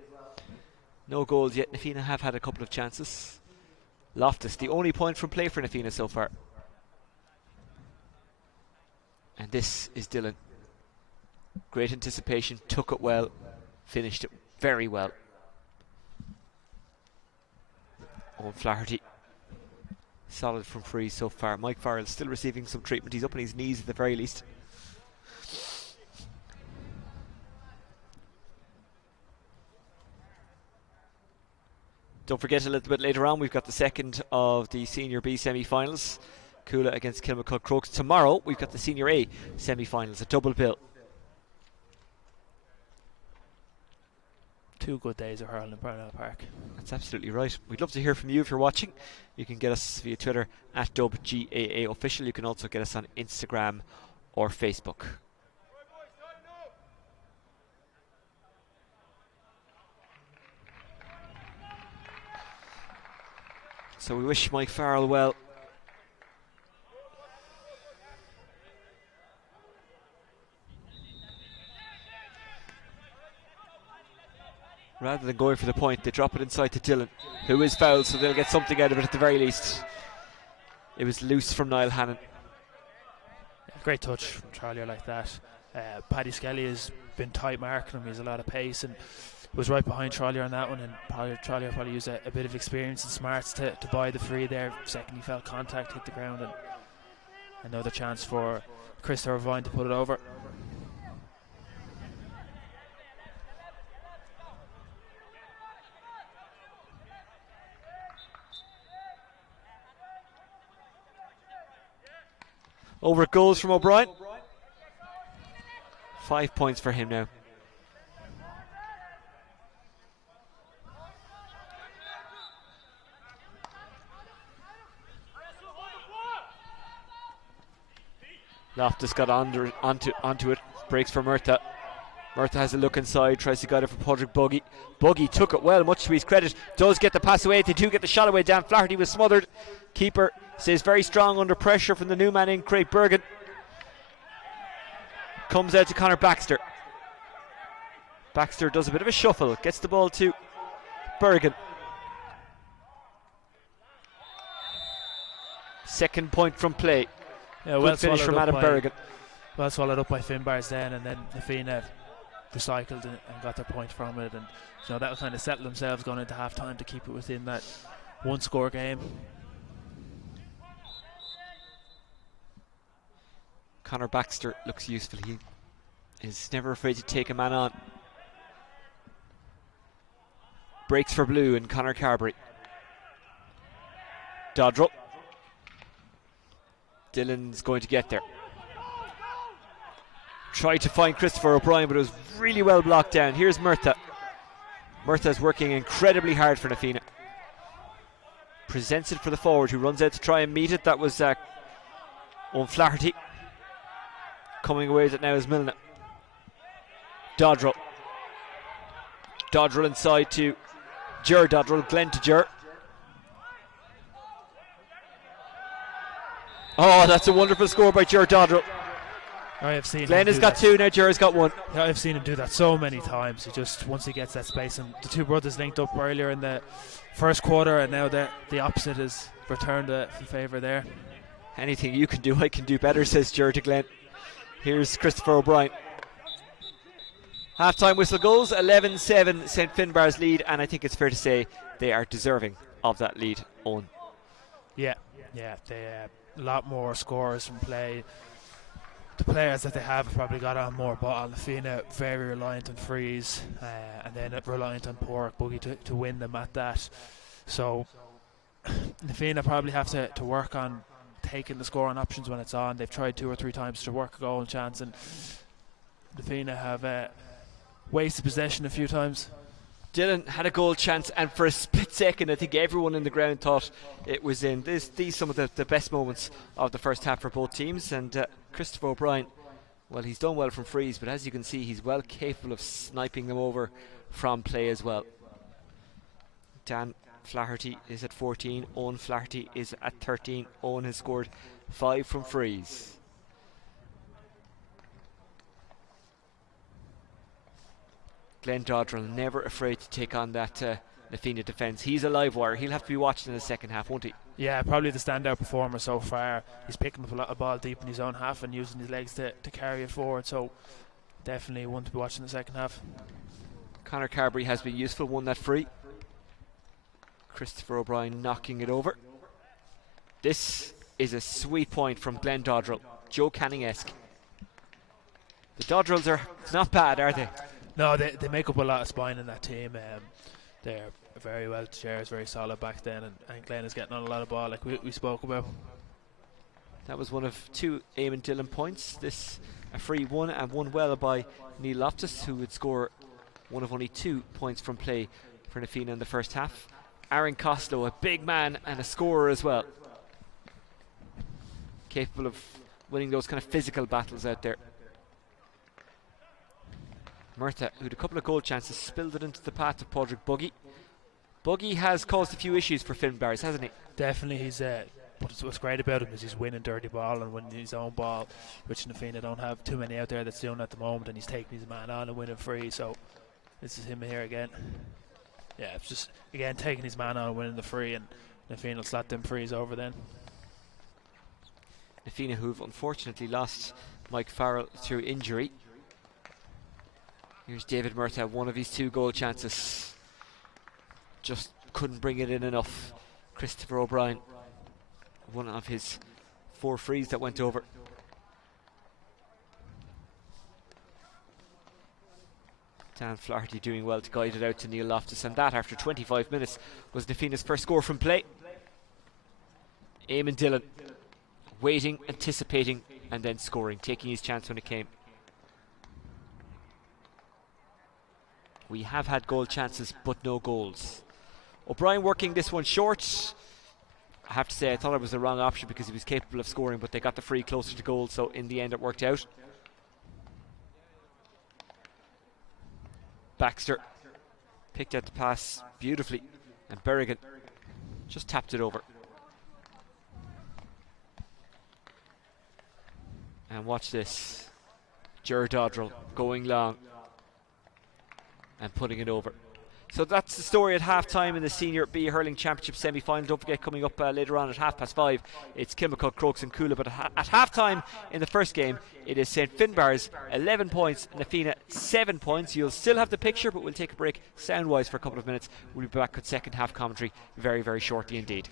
No goals yet. Na Fianna have had a couple of chances. Loftus, the only point from play for Na Fianna so far. And this is Dillon. Great anticipation, took it well, finished it very well. Owen Flaherty. Solid from free so far. Mike Farrell still receiving some treatment. He's up on his knees at the very least. Don't forget, a little bit later on, we've got the second of the Senior B semi-finals. Coola against Kilmacud Crokes. Tomorrow, we've got the Senior A semi-finals, a double bill. 2 good days of hurling in Brownell Park. That's absolutely right. We'd love to hear from you if you're watching. You can get us via Twitter at DubGAA Official. You can also get us on Instagram or Facebook. So we wish Mike Farrell well. Rather than going for the point, they drop it inside to Dylan, who is fouled, so they'll get something out of it at the very least. It was loose from Niall Hannon. Great touch from Charlier like that. Paddy Skelly has been tight marking him. He has a lot of pace and was right behind Charlier on that one. And Charlier probably used a bit of experience and smarts to buy the free there. Second he felt contact, hit the ground, and another chance for Christopher Vine to put it over. Over it goes from O'Brien. 5 points for him now. Loftus got onto it. Breaks for Murtha. Murtha has a look inside, tries to get it for Padraig Buggy. Buggy took it well, much to his credit. Does get the pass away. They do get the shot away. Dan Flaherty was smothered. Keeper stays very strong under pressure from the new man in, Craig Bergen. Comes out to Conor Baxter. Baxter does a bit of a shuffle. Gets the ball to Bergen. Second point from play. Yeah, well good finish from Adam Bergen. Well swallowed up by Finnbarrs then, and then Fianna recycled and got their point from it, and that'll kind of settle themselves going into half time to keep it within that 1-score game. Conor Baxter looks useful. He is never afraid to take a man on. Breaks for blue and Conor Carberry. Dodrell. Dylan's going to get there. Tried to find Christopher O'Brien, but it was really well blocked down. Here's Murtha. Murtha's working incredibly hard for Na Fianna. Presents it for the forward, who runs out to try and meet it. That was Owen Flaherty. Coming away with it now is Milne. Dodrell. Dodrell inside to Ger Dodrell. Glenn to Ger. Oh, that's a wonderful score by Ger Dodrell. I have seen Glenn has got 2 now. Ger has got 1. Yeah, I've seen him do that so many times. He just, once he gets that space, and the two brothers linked up earlier in the first quarter, and now the opposite is returned in favour there. Anything you can do, I can do better, says Ger to Glenn. Here's Christopher O'Brien. Half-time whistle goes. 11-7 St Finbarr's lead, and I think it's fair to say they are deserving of that lead. Owen. Yeah, they a lot more scorers from play. The players that they have probably got on more ball. Na Fianna very reliant on frees, and then reliant on Pork Buggy to win them at that. So Na Fianna probably have to work on taking the scoring options when it's on. They've tried 2 or 3 times to work a goal chance, and Na Fianna have wasted possession a few times. Dylan had a goal chance, and for a split second I think everyone in the ground thought it was in. These some of the best moments of the first half for both teams, and Christopher O'Brien, well, he's done well from frees, but as you can see, he's well capable of sniping them over from play as well. Dan Flaherty is at 14. Owen Flaherty is at 13. Owen has scored 5 from frees. Glenn Dodrell never afraid to take on that Na Fianna defence. He's a live wire. He'll have to be watched in the second half, won't he? Yeah, probably the standout performer so far. He's picking up a lot of ball deep in his own half and using his legs to carry it forward, so definitely one to be watching the second half. Conor Carberry has been useful, won that free. Christopher O'Brien knocking it over. This is a sweet point from Glenn Dodrell. Joe Canning-esque. The Dodrells are not bad, are they? No, they make up a lot of spine in that team. They're very well. Ger is very solid back then, and Glenn is getting on a lot of ball like we spoke about. That was one of 2 Eamon Dillon points. This a free one, and one well by Neil Loftus, who would score one of only 2 points from play for Na Fianna in the first half. Aaron Costello, a big man and a scorer as well, capable of winning those kind of physical battles out there. Murtagh, who had a couple of goal chances, spilled it into the path of Padraig Buggy. Buggy has caused a few issues for Finnbarrs, hasn't he? Definitely, he's what's great about him is he's winning dirty ball and winning his own ball, which Na Fianna don't have too many out there that's doing at the moment, and he's taking his man on and winning free. So this is him here again. Yeah, it's just again taking his man on and winning the free, and Na Fianna will slap them frees over then. Na Fianna, who've unfortunately lost Mike Farrell through injury. Here's David Murtagh, one of his 2 goal chances. Just couldn't bring it in enough. Christopher O'Brien, one of his 4 frees that went over. Dan Flaherty doing well to guide it out to Neil Loftus, and that after 25 minutes was Na Fianna's first score from play. Eamon Dillon waiting, anticipating, and then scoring, taking his chance when it came. We have had goal chances but no goals. O'Brien working this one short. I have to say I thought it was the wrong option because he was capable of scoring, but they got the free closer to goal, so in the end it worked out. Baxter picked out the pass beautifully, and Berrigan just tapped it over. And watch this, Ger Dodrell going long and putting it over. So that's the story at half-time in the Senior B Hurling Championship semi-final. Don't forget, coming up later on at 5:30, it's Kilmacud, Crokes and Coola. But at half-time in the first game, it is St Finbarrs 11 points, Na Fianna 7 points. You'll still have the picture, but we'll take a break sound-wise for a couple of minutes. We'll be back with second half commentary very, very shortly indeed.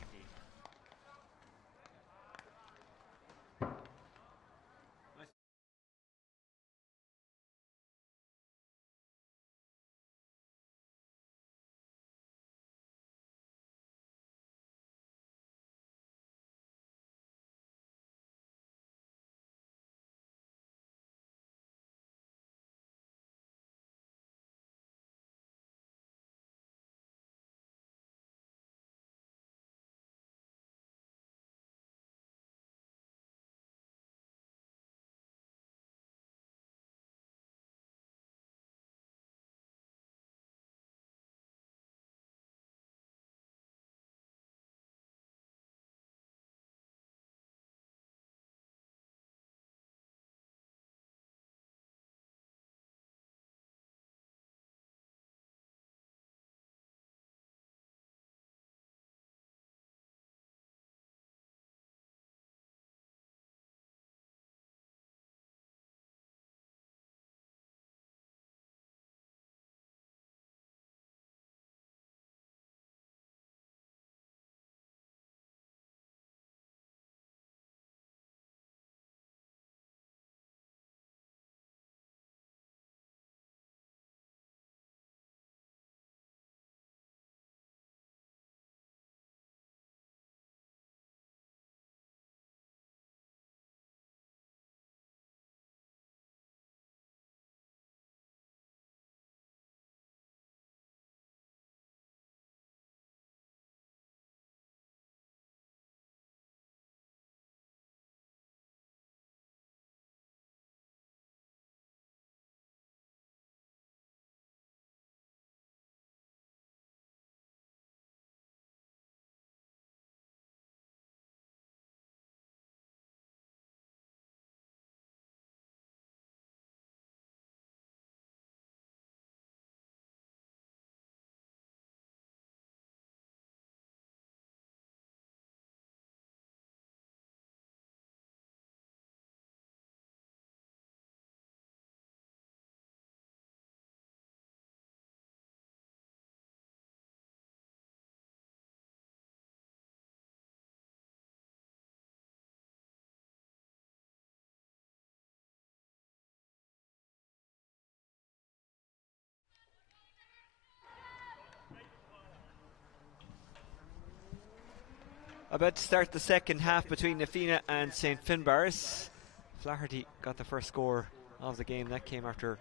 About to start the second half between Na Fianna and St Finbarrs. Flaherty got the first score of the game. That came after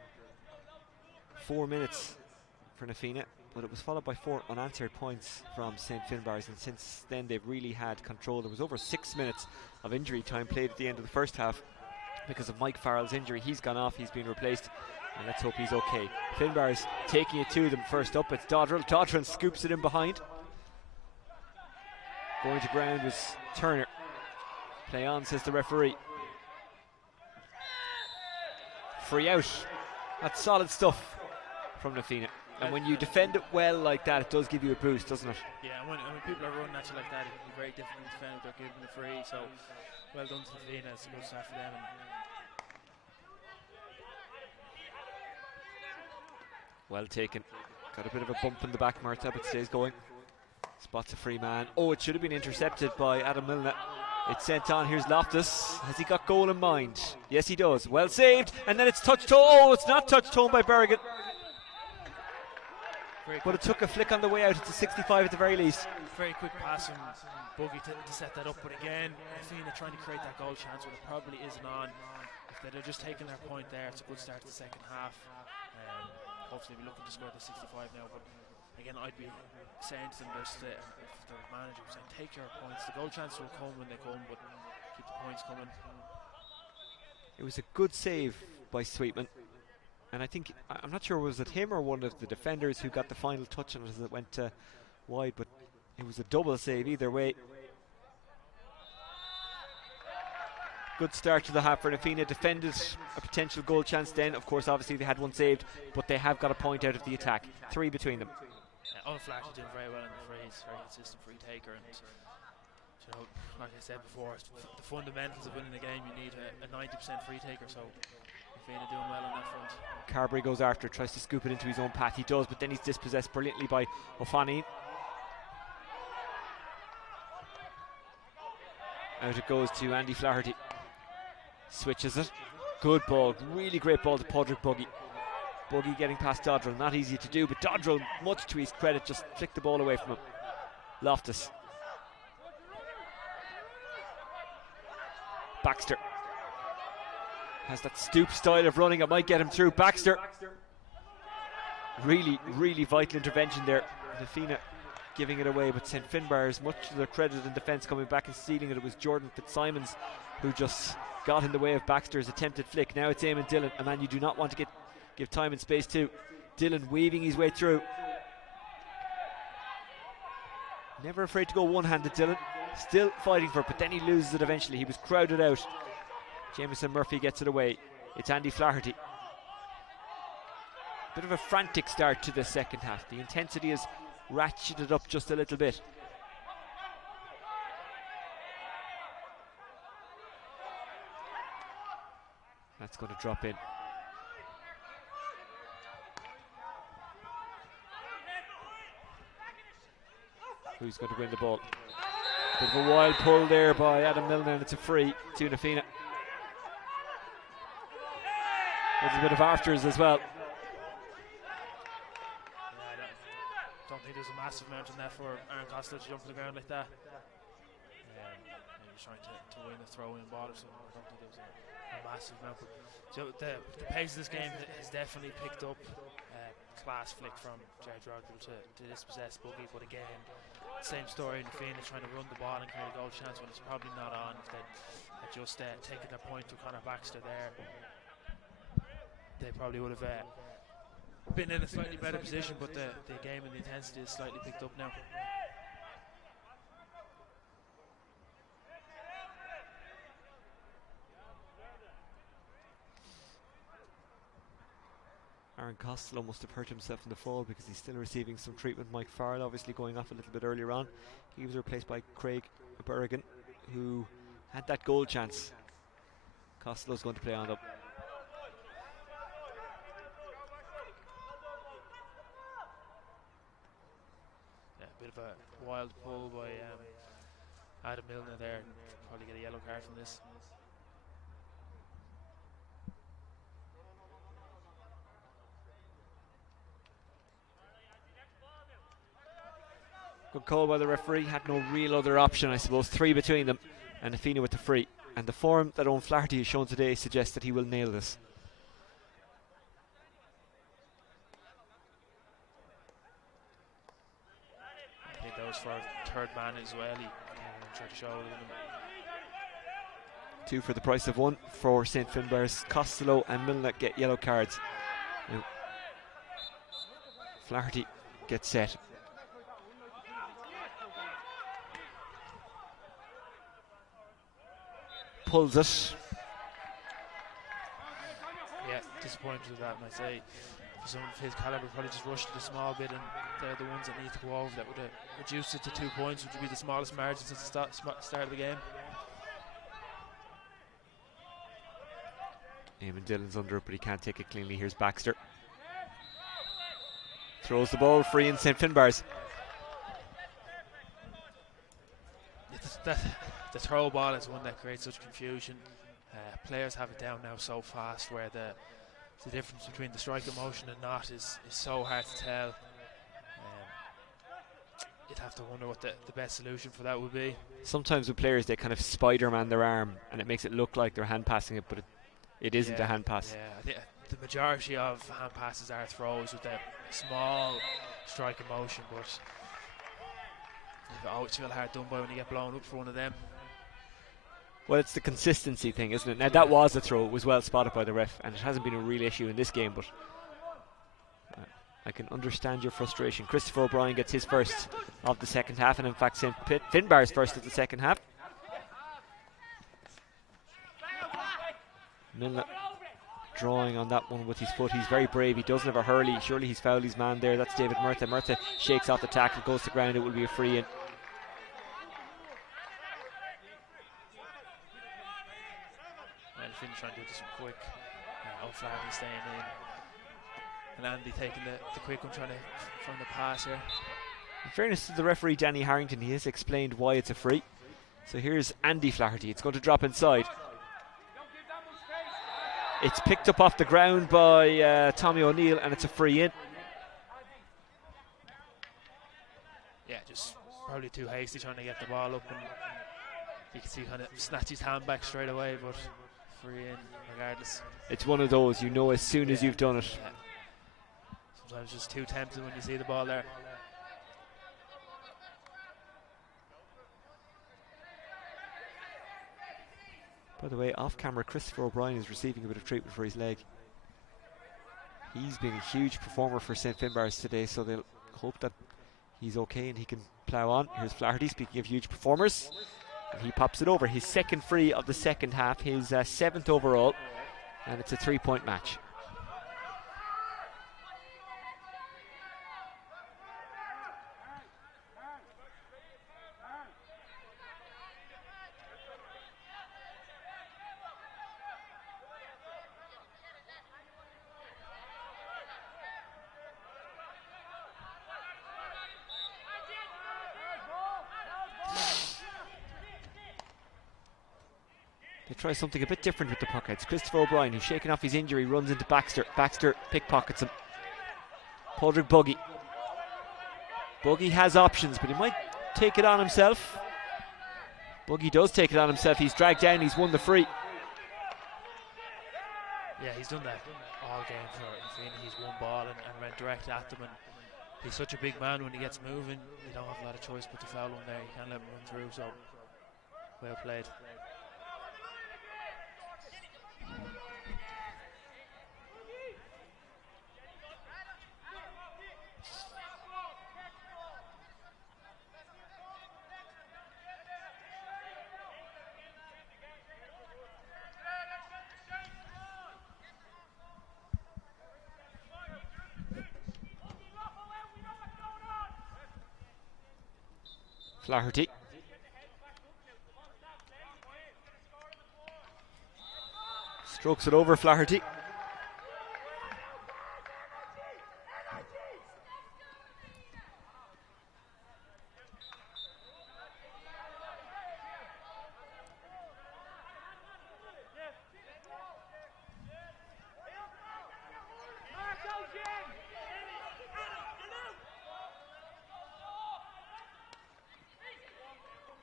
4 minutes for Naomh, but it was followed by 4 unanswered points from St. Finnbarra's, and since then they've really had control. There was over 6 minutes of injury time played at the end of the first half because of Mike Farrell's injury. He's gone off, he's been replaced, and let's hope he's okay. Finnbarra's taking it to them. First up, it's Dodrell. Dodrell scoops it in behind. Going to ground was Turner. Play on, says the referee. Free out. That's solid stuff from Naomh. And when you defend it well like that, it does give you a boost, doesn't it? Yeah, and when people are running at you like that, it can be very difficult to defend if they're giving the free. So well done to Naomh. It's a good start for them. Well taken. Got a bit of a bump in the back, Martha, but stays going. Spots a free man. Oh, it should have been intercepted by Adam Milner. It's sent on. Here's Loftus. Has he got goal in mind? Yes, he does. Well saved. And then it's touched home. Oh, it's not touched home by Berrigan. But it took a flick on the way out. It's a 65 at the very least. Very quick pass from Buggy to set that up. But again, Fianna trying to create that goal chance when it probably isn't on. If they're just taking their point there, it's a good start to the second half. Hopefully we're looking to score the 65 now. But again, I'd be saying to them, if the manager was saying, take your points. The goal chances will come when they come, but keep the points coming. It was a good save by Sweetman. And I think, I'm not sure, was it him or one of the defenders who got the final touch on it as it went wide, but it was a double save either way. Good start to the half for Naomh. Defended a potential goal chance then. Of course, obviously they had one saved, but they have got a point out of the attack. 3 between them. Unflashy doing very well in the free. He's a very consistent free taker, and you know, like I said before, the fundamentals of winning the game, you need a 90% free taker. So Fianna doing well on that front. Carberry goes after, tries to scoop it into his own path. He does, but then he's dispossessed brilliantly by O'Fonney. Out it goes to Andy Flaherty. Switches it. Good ball, really great ball to Padraig Buggy. Buggy getting past Dodrell, not easy to do, but Dodrell, much to his credit, just flicked the ball away from him. Loftus. Baxter has that stoop style of running, it might get him through. Baxter, really, really vital intervention there. Naomh giving it away, but St. Finnbarra's, much to their credit in defence, coming back and stealing it. It was Jordan Fitzsimons who just got in the way of Baxter's attempted flick. Now it's Eamon Dillon, a man you do not want to give time and space to. Dillon weaving his way through. Never afraid to go one-handed, Dillon. Still fighting for it, but then he loses it eventually. He was crowded out. Jameson Murphy gets it away. It's Andy Flaherty. Bit of a frantic start to the second half. The intensity is ratcheted up just a little bit. That's going to drop in. Who's going to win the ball? Bit of a wild pull there by Adam Milner, and it's a free to Naomh. There's a bit of afters as well. I don't think there's a massive amount in there for Aaron Costello to jump to the ground like that. He was trying to win a throw-in ball or something. I don't think there was a massive amount. But so the pace of this game has definitely picked up. Class flick from Jared Rodgers to dispossess Buggy, but again, same story. Naomh trying to run the ball and create a goal chance when it's probably not on. If they'd just taken their point to Conor Baxter there, they probably would have been in a slightly better position, but the game and the intensity is slightly picked up now. Aaron Costello must have hurt himself in the fall because he's still receiving some treatment. Mike Farrell obviously going off a little bit earlier on. He was replaced by Craig Berrigan, who had that goal chance. Costello's going to play on up. Yeah, a bit of a wild pull by Adam Milner there. Probably get a yellow card from this. Good call by the referee. Had no real other option, I suppose. 3 between them, and Naomh with the free. And the form that Owen Flaherty has shown today suggests that he will nail this. goes for third man as well. He tried to show them. 2 for the price of 1 for St. Finbarr's. Costello and Milner get yellow cards. Now, Flaherty gets set. Pulls it. Yeah, disappointed with that, and I say for someone of his calibre, probably just rushed it a small bit, and they're the ones that need to go over. That would have reduced it to 2 points, which would be the smallest margin since the start of the game. Eamon Dillon's under it, but he can't take it cleanly. Here's Baxter. Throws the ball free in St. Finbarr's. The throw ball is one that creates such confusion. Players have it down now so fast, where the difference between the striking motion and not is so hard to tell. You'd have to wonder what the best solution for that would be. Sometimes with players, they kind of Spider-Man their arm, and it makes it look like they're hand passing it, but it isn't a hand pass. Yeah, I think the majority of hand passes are throws with a small striking motion, but you always feel hard done by when you get blown up for one of them. Well, it's the consistency thing, isn't it? Now, that was a throw. It was well spotted by the ref, and it hasn't been a real issue in this game, but I can understand your frustration. Christopher O'Brien gets his first of the second half, and in fact, St. Finbarr's first of the second half. Milner drawing on that one with his foot. He's very brave. He doesn't have a hurley. Surely he's fouled his man there. That's David Murtha. Murtha shakes off the tackle, goes to ground. It will be a free in. And Finn trying to do this one quick. O'Flaherty staying in. And Andy taking the quick one, trying to find the pass here. In fairness to the referee, Danny Harrington, he has explained why it's a free. So here's Andy Flaherty. It's going to drop inside. It's picked up off the ground by Tommy O'Neill, and it's a free in. Yeah, just probably too hasty trying to get the ball up, and you can see kind of snatch his hand back straight away, but free in regardless. It's one of those, you know, as soon as you've done it. Yeah. Sometimes just too tempting when you see the ball there. By the way, off camera, Christopher O'Brien is receiving a bit of treatment for his leg. He's been a huge performer for St. Finbarr's today, so they'll hope that he's okay and he can plough on. Here's Flaherty, speaking of huge performers, and he pops it over. His second free of the second half, his 7th overall, and it's a 3-point match. They try something a bit different with the puckheads. Christopher O'Brien, who's shaking off his injury, runs into Baxter. Baxter pickpockets him. Padraig Buggy. Buggy has options, but he might take it on himself. Buggy does take it on himself. He's dragged down, he's won the free. Yeah, he's done that all game for Fianna. He's won ball and ran direct at them, and he's such a big man. When he gets moving, you don't have a lot of choice but to foul him there. You can't let him run through, so well played. Flaherty. Strokes it over, Flaherty.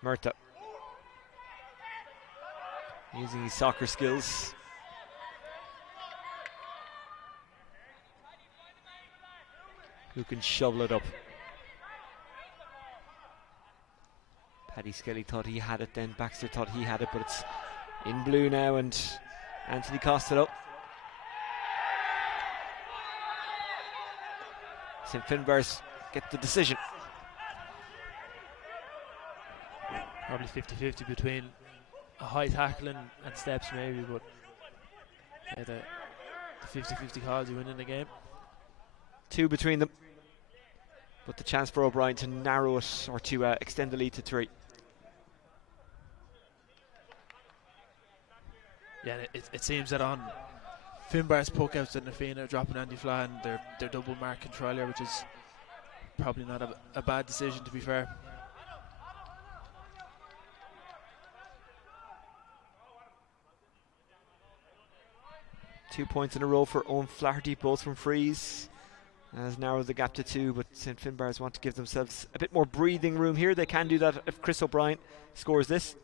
Murtha using his soccer skills. Who can shovel it up? Paddy Skelly thought he had it then. Baxter thought he had it, but it's in blue now, and Anthony Costello. St. Finbarr's get the decision. Probably 50-50 between a high tackle and steps maybe, but yeah, the 50-50 calls you win in the game. 2 between them, but the chance for O'Brien to narrow it or to extend the lead to 3. Yeah, it seems that on Finbarr's poke outs that Fianna dropping Andy Flan, they're double mark control here, which is probably not a bad decision, to be fair. Two points in a row for Owen Flaherty, both from frees. Has narrowed the gap to 2, but St. Finbarr's want to give themselves a bit more breathing room here. They can do that if Chris O'Brien scores this.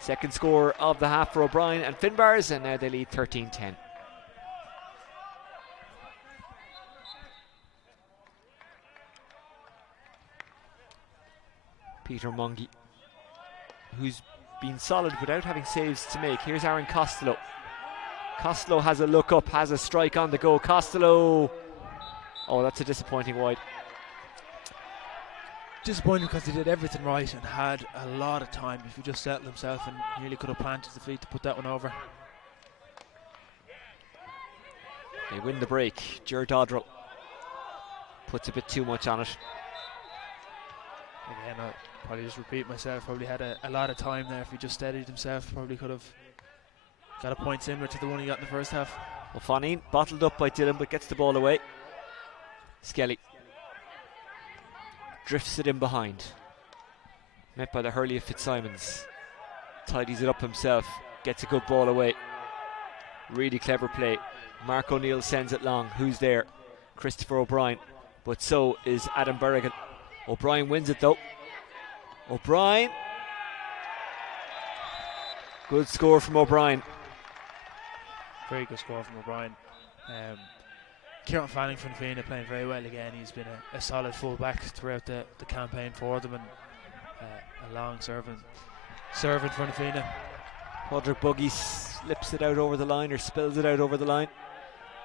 Second score of the half for O'Brien and Finbarr's, and now they lead 13-10. Peter Mungy, who's been solid without having saves to make. Here's Aaron Costello. Costello has a look up, has a strike on the go. Costello. Oh, that's a disappointing wide. Disappointing because he did everything right and had a lot of time. If he just settled himself and nearly could have planted the feet to put that one over. They win the break. Ger Dodrell puts a bit too much on it. Again, I'll probably just repeat myself. Probably had a lot of time there. If he just steadied himself, probably could have got a point similar to the one he got in the first half. Well, Fonine bottled up by Dillon, but gets the ball away. Skelly drifts it in behind. Met by the Hurley of Fitzsimons. Tidies it up himself. Gets a good ball away. Really clever play. Mark O'Neill sends it long. Who's there? Christopher O'Brien. But so is Adam Berrigan. O'Brien wins it though. O'Brien. Good score from O'Brien. Very good score from O'Brien. Kieran Fanning from Fianna playing very well again. He's been a solid full-back throughout the campaign for them, and a long servant for Fianna. Podrick Buggy slips it out over the line, or spills it out over the line.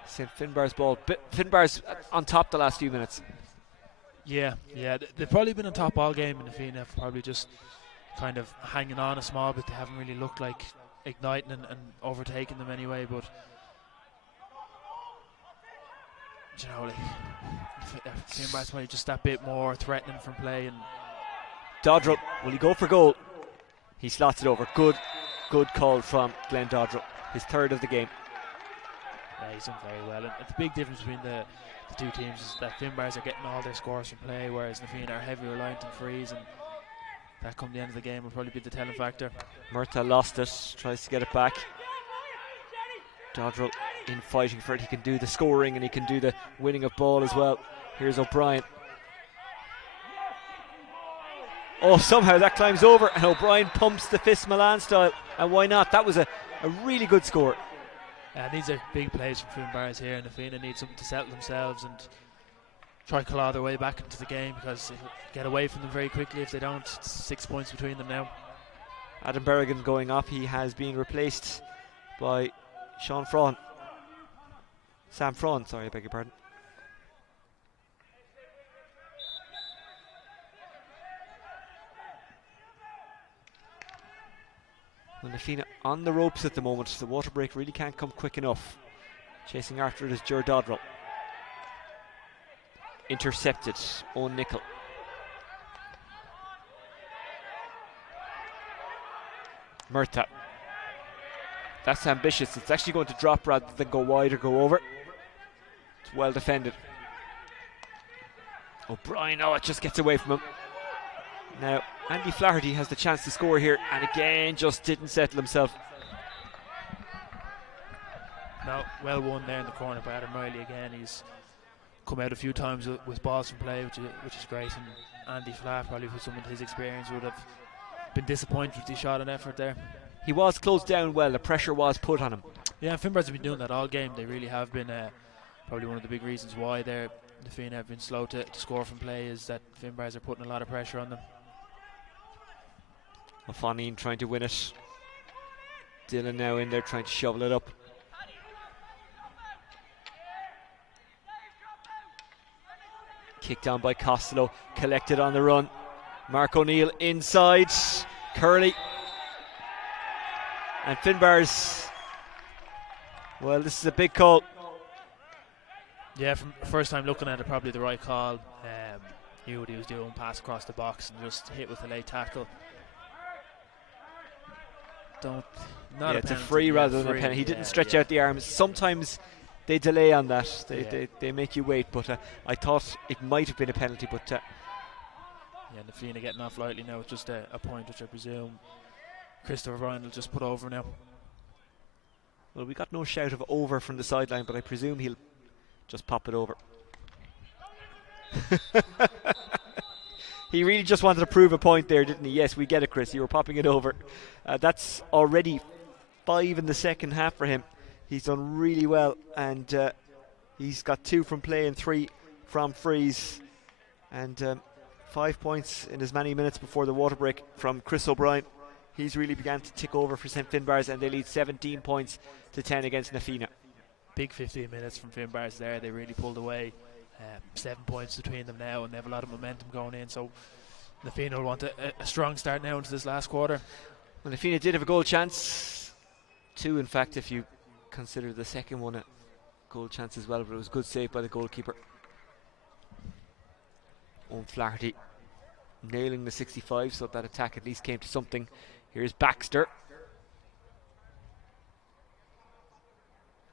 St. Finbarr's ball. Finbarr's on top the last few minutes. Yeah, they've probably been on top all game, and Fianna have probably just kind of hanging on a small bit. They haven't really looked like igniting and overtaking them anyway, but you know, like Finbarr's probably just that bit more threatening from play. And Dodrell, will he go for goal? He slots it over. Good call from Glenn Dodrell. His third of the game. Yeah, he's done very well. And the big difference between the two teams is that Finbarr's are getting all their scores from play, whereas Fianna are heavily reliant on frees, and that come the end of the game will probably be the telling factor. Murtagh lost it, tries to get it back. Dodrell in fighting for it. He can do the scoring and he can do the winning of ball as well. Here's O'Brien. Oh, somehow that climbs over, and O'Brien pumps the fist Milan style, and why not? That was a really good score. These are big plays from Finbarr's here, and Fianna need something to settle themselves and try to claw their way back into the game, because it'll get away from them very quickly if they don't. It's 6 points between them now. Adam Berrigan going off. He has been replaced by Sam Fraun, sorry, I beg your pardon. Well, Fianna on the ropes at the moment. The water break really can't come quick enough. Chasing after it is Ger Dodrell. Intercepted. Owen Nicol. Murtagh. That's ambitious. It's actually going to drop rather than go wide or go over. It's well defended. O'Brien, oh, it just gets away from him. Now, Andy Flaherty has the chance to score here, and again, just didn't settle himself. Now, well won there in the corner by Adam Riley again. He's come out a few times with balls from play, which is great. And Andy Flaherty, probably with some of his experience, would have been disappointed with the shot and effort there. He was closed down well. The pressure was put on him. Yeah, Finbarr's have been doing that all game. They really have been. Probably one of the big reasons why they're the Fianna have been slow to score from play is that Finnbarrs are putting a lot of pressure on them. O'Fonneen trying to win it. Dylan now in there trying to shovel it up. Kicked down by Costello, collected on the run. Mark O'Neill inside. Curley. And Finnbarrs. Well, this is a big call. Yeah, from first time looking at it, probably the right call. Knew what he was doing, pass across the box and just hit with a late tackle. It's a free rather than a penalty. He didn't stretch out the arms. Sometimes they delay on that. They make you wait, but I thought it might have been a penalty, but and the Fianna getting off lightly now. It's just a point which I presume Christopher Ryan will just put over now. Well, we got no shout of over from the sideline, but I presume he'll just pop it over. He really just wanted to prove a point there, didn't he? Yes, we get it, Chris. You were popping it over. That's already 5 in the second half for him. He's done really well, and he's got 2 from play and 3 from frees. And 5 points in as many minutes before the water break from Chris O'Brien. He's really began to tick over for St Finnbarrs, and they lead 17 points to 10 against Naomh Fionnbarra. Big 15 minutes from Finnbarrs there. They really pulled away. 7 points between them now, and they have a lot of momentum going in. So Naomh Fionnbarra will want a strong start now into this last quarter. Well, Naomh Fionnbarra did have a goal chance. 2, in fact, if you consider the second one a goal chance as well, but it was a good save by the goalkeeper. Owen Flaherty nailing the 65, so that attack at least came to something. Here's Baxter.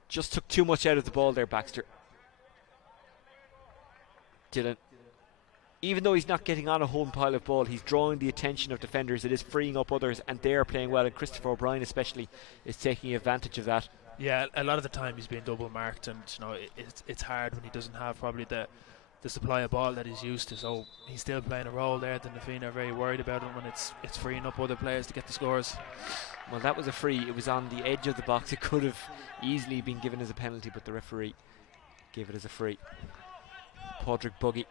Just took too much out of the ball there, Baxter. Dylan, even though he's not getting on a home pile of ball, he's drawing the attention of defenders. It is freeing up others, and they are playing well, and Christopher O'Brien especially is taking advantage of that. Yeah, a lot of the time he's being double marked, and it's hard when he doesn't have probably the supply of ball that he's used to. So he's still playing a role there. The Naomh Fionnbarra are very worried about him when it's freeing up other players to get the scores. Well, that was a free. It was on the edge of the box. It could have easily been given as a penalty, but the referee gave it as a free. Padraig Buggy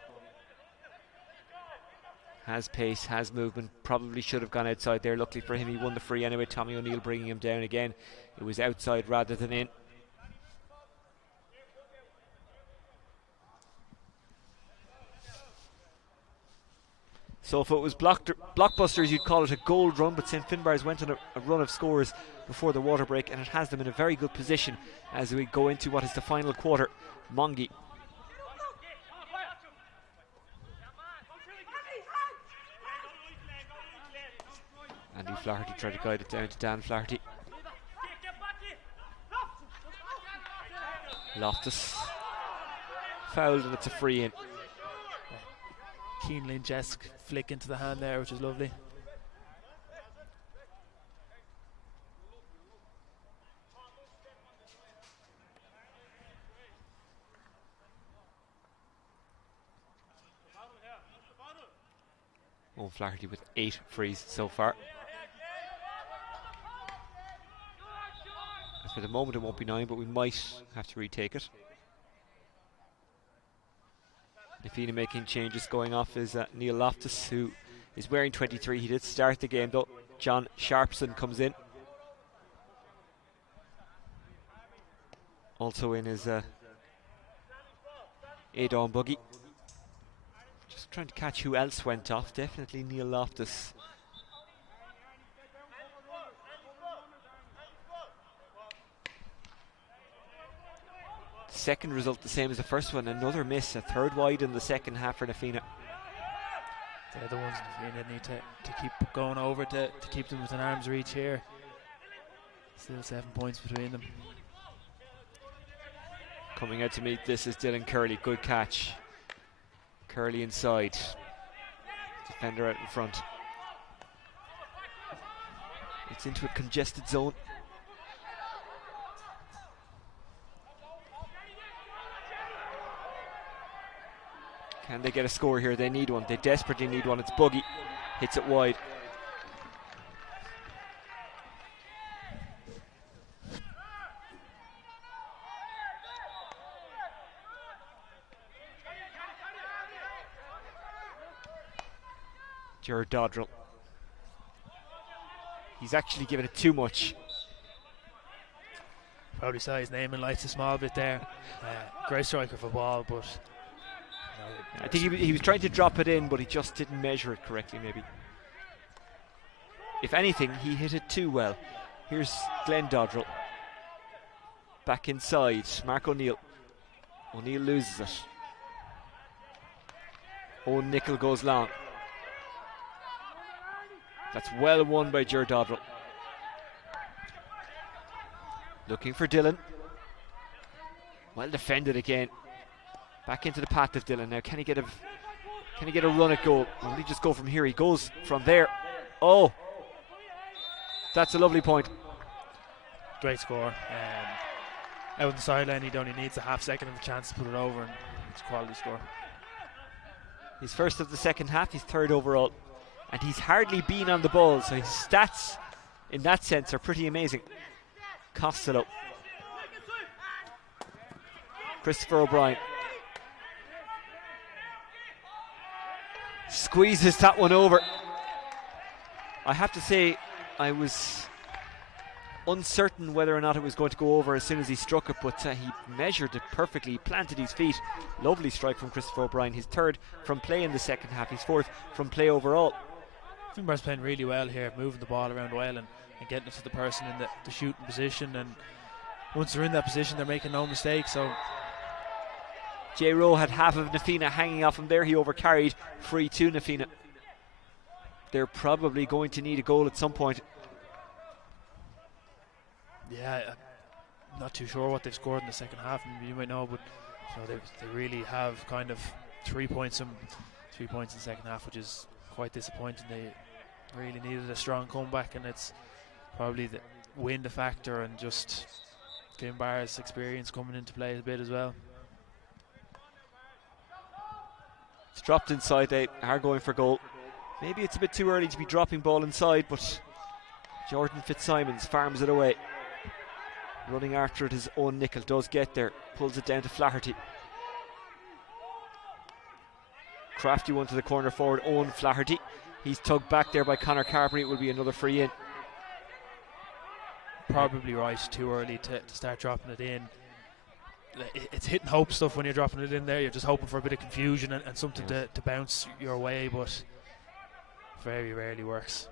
has pace, has movement, probably should have gone outside there. Luckily for him, he won the free anyway. Tommy O'Neill bringing him down again. It was outside rather than in. So if it was blockbusters, you'd call it a gold run, but St Finnbarrs went on a run of scores before the water break, and it has them in a very good position as we go into what is the final quarter. Mongie. Andy Flaherty tried to guide it down to Dan Flaherty. Loftus fouled, and it's a free in. Keen Lynch-esque flick into the hand there, which is lovely. Owen Flaherty with 8 frees so far. For the moment it won't be 9, but we might have to retake it. Naomh Fionnbarra making changes. Going off is Neil Loftus, who is wearing 23. He did start the game though. John Sharpson comes in. Also in is Adon Buggy. Just trying to catch who else went off. Definitely Neil Loftus. Second result the same as the first one. Another miss, a third wide in the second half for Naomh Fionnbarra. They're the ones Naomh Fionnbarra need to keep going over to keep them within arm's reach here. Still 7 points between them. Coming out to meet this is Dylan Curley. Good catch. Curley inside. Defender out in front. It's into a congested zone. Can they get a score here? They need one. They desperately need one. It's Buggy. Hits it wide. Ger Dodrell. He's actually given it too much. Probably saw his name in lights a small bit there. Great striker for ball, but I think he was trying to drop it in, but he just didn't measure it correctly, maybe. If anything, he hit it too well. Here's Glenn Dodrell. Back inside, Mark O'Neill. O'Neill loses it. Owen Nicol goes long. That's well won by Ger Dodrell. Looking for Dillon. Well defended again. Back into the path of Dillon now. Can he get a run at goal? Will he just go from here? He goes from there. Oh, that's a lovely point. Great score. Out on the sideline, he only needs a half second of a chance to put it over, and it's a quality score. He's first of the second half. He's third overall, and he's hardly been on the ball, so his stats in that sense are pretty amazing. Costello. Christopher O'Brien. Squeezes that one over. I have to say, I was uncertain whether or not it was going to go over as soon as he struck it, but he measured it perfectly, planted his feet. Lovely strike from Christopher O'Brien. His third from play in the second half, his fourth from play overall. Finnbarra's playing really well here, moving the ball around well and getting it to the person in the shooting position, and once they're in that position they're making no mistakes. So J. Rowe had half of Nafina hanging off him there. He overcarried, free to Nafina. They're probably going to need a goal at some point. Yeah, I'm not too sure what they've scored in the second half, and you might know, but so they really have kind of 3 points in the second half, which is quite disappointing. They really needed a strong comeback, and it's probably the wind a factor, and just Finnbarra's experience coming into play a bit as well. It's dropped inside. They are going for goal. Maybe it's a bit too early to be dropping ball inside, but Jordan Fitzsimons farms it away. Running after it is Owen Nicol. Does get there. Pulls it down to Flaherty. Crafty one to the corner forward, Owen Flaherty. He's tugged back there by Conor Carberry. It will be another free in. Probably right, too early to start dropping it in. It's hit and hope stuff when you're dropping it in there. You're just hoping for a bit of confusion and something to bounce your way, but very rarely works.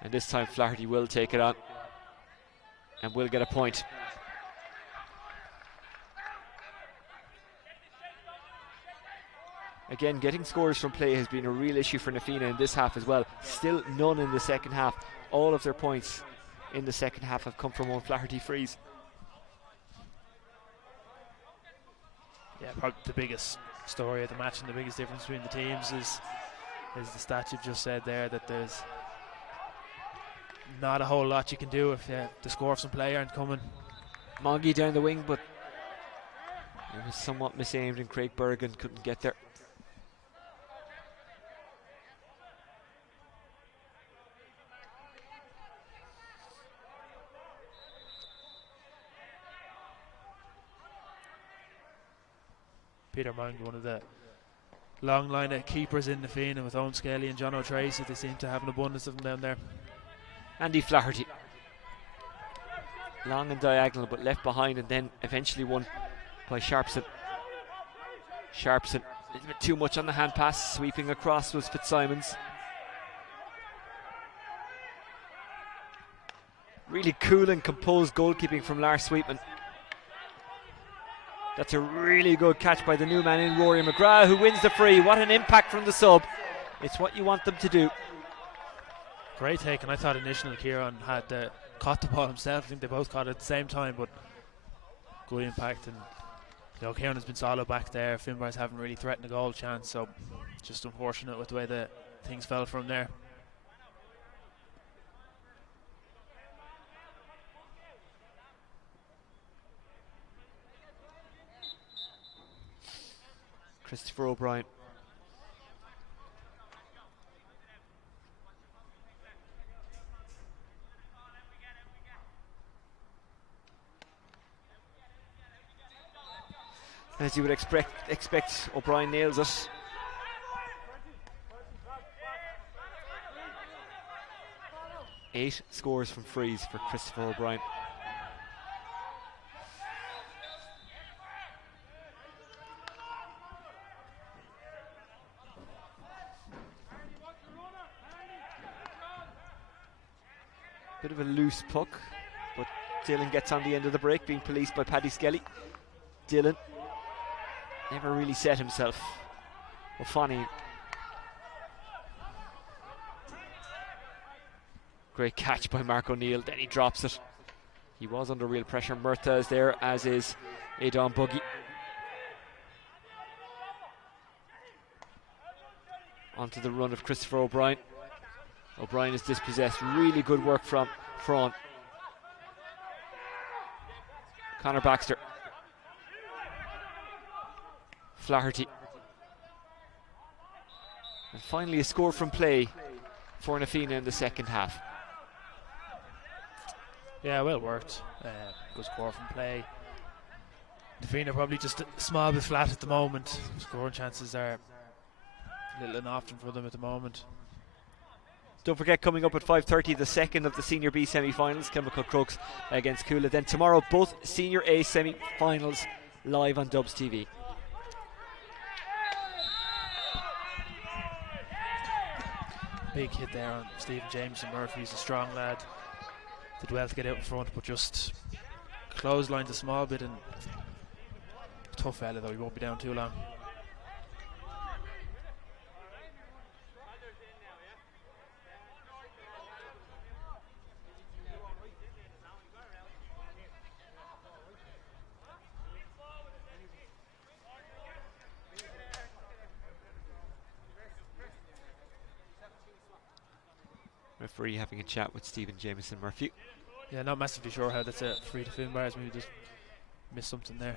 And this time Flaherty will take it on and will get a point. Again, getting scores from play has been a real issue for Nafina in this half as well. Still none in the second half. All of their points in the second half have come from Owen Flaherty frees. Yeah, probably the biggest story of the match and the biggest difference between the teams is the stat you've just said there, that there's not a whole lot you can do if the score of some play aren't coming. Mongie down the wing, but it was somewhat misaimed and Craig Bergen couldn't get there. Peter Mongie, one of the long line of keepers in the Fianna with Owen Skelly and John O'Tracy. They seem to have an abundance of them down there. Andy Flaherty. Long and diagonal, but left behind, and then eventually won by Sharpson. Sharpson, a little bit too much on the hand pass. Sweeping across was Fitzsimons. Really cool and composed goalkeeping from Lars Sweetman. That's a really good catch by the new man in, Rory McGrath, who wins the free. What an impact from the sub. It's what you want them to do. Great take, and I thought initially Kieran had caught the ball himself. I think they both caught it at the same time, but good impact. And Kieran has been solid back there. Finnbarra's haven't really threatened a goal chance, so just unfortunate with the way the things fell from there. Christopher O'Brien. As you would expect, O'Brien nails it. 8 scores from frees for Christopher O'Brien. Bit of a loose puck, but Dylan gets on the end of the break, being policed by Paddy Skelly. Dylan never really set himself. O'Fani. Great catch by Mark O'Neill, then he drops it. He was under real pressure. Murtagh is there, as is Naomh Buggy. Onto the run of Christopher O'Brien. O'Brien is dispossessed. Really good work from Fraun. Conor Baxter. Flaherty. And finally a score from play for Naomh Fionnbarra in the second half. Yeah, well worked. Good score from play. Naomh Fionnbarra probably just a small bit flat at the moment. Scoring chances are a little inoften for them at the moment. Don't forget, coming up at 5:30, the second of the Senior B semi-finals, Chemical Crooks against Coola. Then tomorrow, both Senior A semi-finals live on Dubs TV. Big hit there on Stephen Jameson Murphy. He's a strong lad. Did well to get out in front, but just clotheslined a small bit. And tough fella though, he won't be down too long. Referee having a chat with Stephen Jameson Murphy. Yeah, not massively sure how that's a free to Finnbarra. Maybe just missed something there.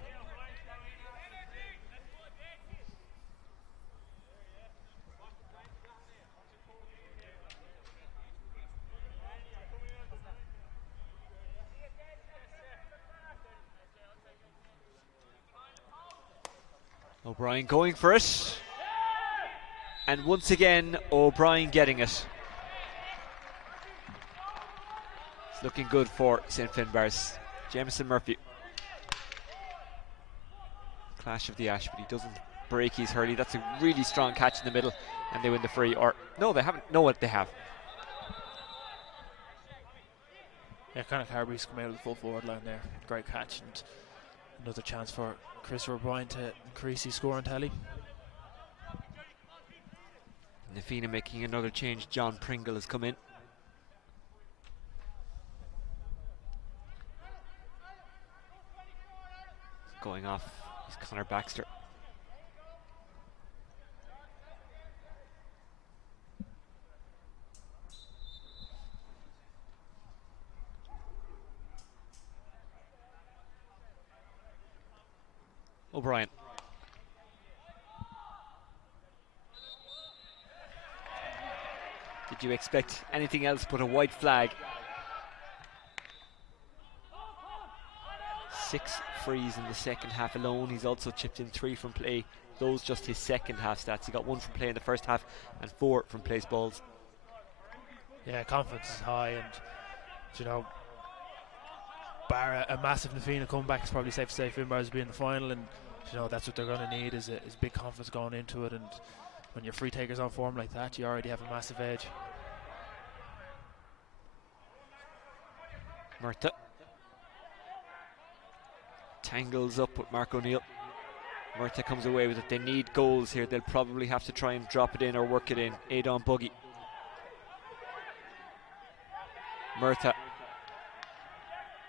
O'Brien going for it. And once again, O'Brien getting it. It's looking good for St. Finnbarra's. Jameson Murphy. Clash of the Ash, but he doesn't break his hurley. That's a really strong catch in the middle, and they win the free. Or no, they haven't. No, what they have. Yeah, Conor Carberry's come out of the full forward line there. Great catch, and another chance for Chris O'Brien to increase his scoring tally. Naomh Fionnbarra making another change. John Pringle has come in. Going off is Conor Baxter. O'Brien. Did you expect anything else but a white flag? 6 frees in the second half alone. He's also chipped in 3 from play. Those just his second half stats. He got 1 from play in the first half and 4 from place balls. Yeah, confidence is high, and you know, bar a massive Naomh Fionnbarra comeback, it's probably safe to say Finnbarra's be in the final, and you know that's what they're going to need is big confidence going into it. And when your free takers on form like that, you already have a massive edge. Murtagh tangles up with Mark O'Neill. Murtagh comes away with it. They need goals here. They'll probably have to try and drop it in or work it in. Naomh Buggy. Murtagh.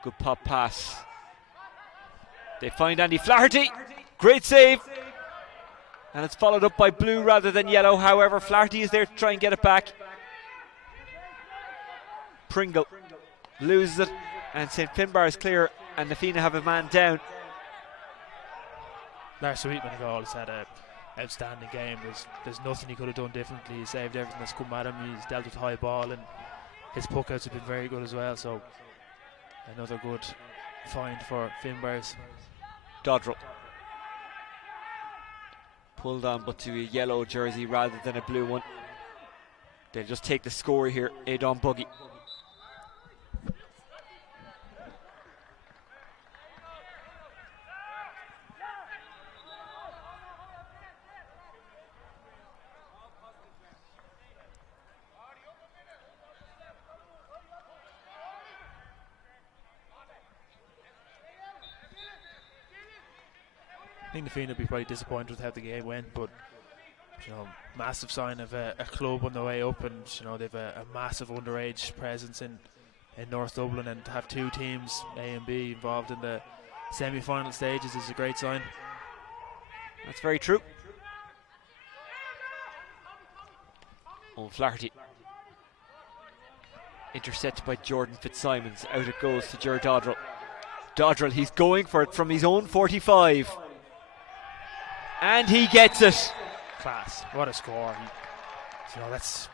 Good pop pass. They find Andy Flaherty. Great save. And it's followed up by blue rather than yellow. However, Flaherty is there to try and get it back. Pringle loses it, and St. Finnbarra is clear, and Naomh Fionnbarra have a man down. Lars Sweetman has had an outstanding game. There's nothing he could have done differently. He saved everything that's come at him. He's dealt with high ball, and his puck outs have been very good as well. So another good find for Finnbarra's. Dodrell pulled on, but to a yellow jersey rather than a blue one. They'll just take the score here. Naomh Buggy. think the Fianna would be probably disappointed with how the game went, but you know, massive sign of a club on the way up, and you know they've a massive underage presence in North Dublin, and to have two teams, A and B, involved in the semi-final stages is a great sign. That's very true. O'Flaherty. Intercepted by Jordan Fitzsimons. Out it goes to Ger Dodrell. Dodrell, he's going for it from his own 45. And he gets it. Class. What a score. You know, that's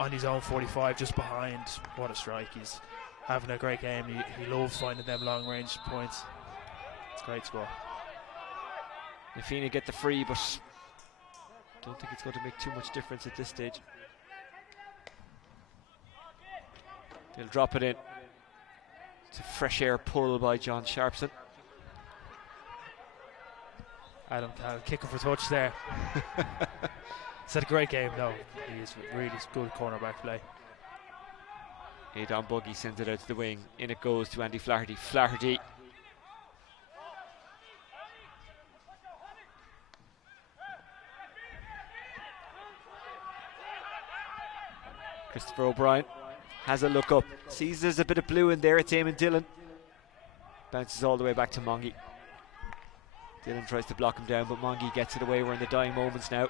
on his own 45, just behind. What a strike. He's having a great game. He loves finding them long range points. It's a great score. Fianna get the free, but don't think it's going to make too much difference at this stage. They'll drop it in. It's a fresh air pull by John Sharpson. Adam Cal kicking for touch there. It's a great game, though. He is really good cornerback play. Aidan Buggy sends it out to the wing. In it goes to Andy Flaherty. Flaherty. Christopher O'Brien has a look up. Sees there's a bit of blue in there. It's Eamon Dillon. Bounces all the way back to Mongie. Dillon tries to block him down, but Mongie gets it away. We're in the dying moments now.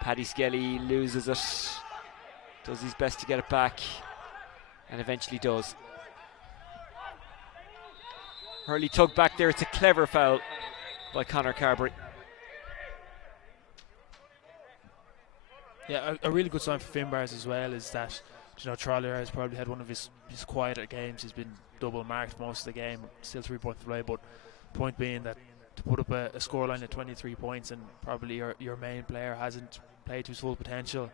Paddy Skelly loses it. Does his best to get it back, and eventually does. Hurley tug back there. It's a clever foul by Conor Carberry. Yeah, a really good sign for Finnbarra as well is that, you know, Troller has probably had one of his quieter games. He's been double marked most of the game, still 3 points to play, but point being that to put up a scoreline of 23 points and probably your main player hasn't played to his full potential,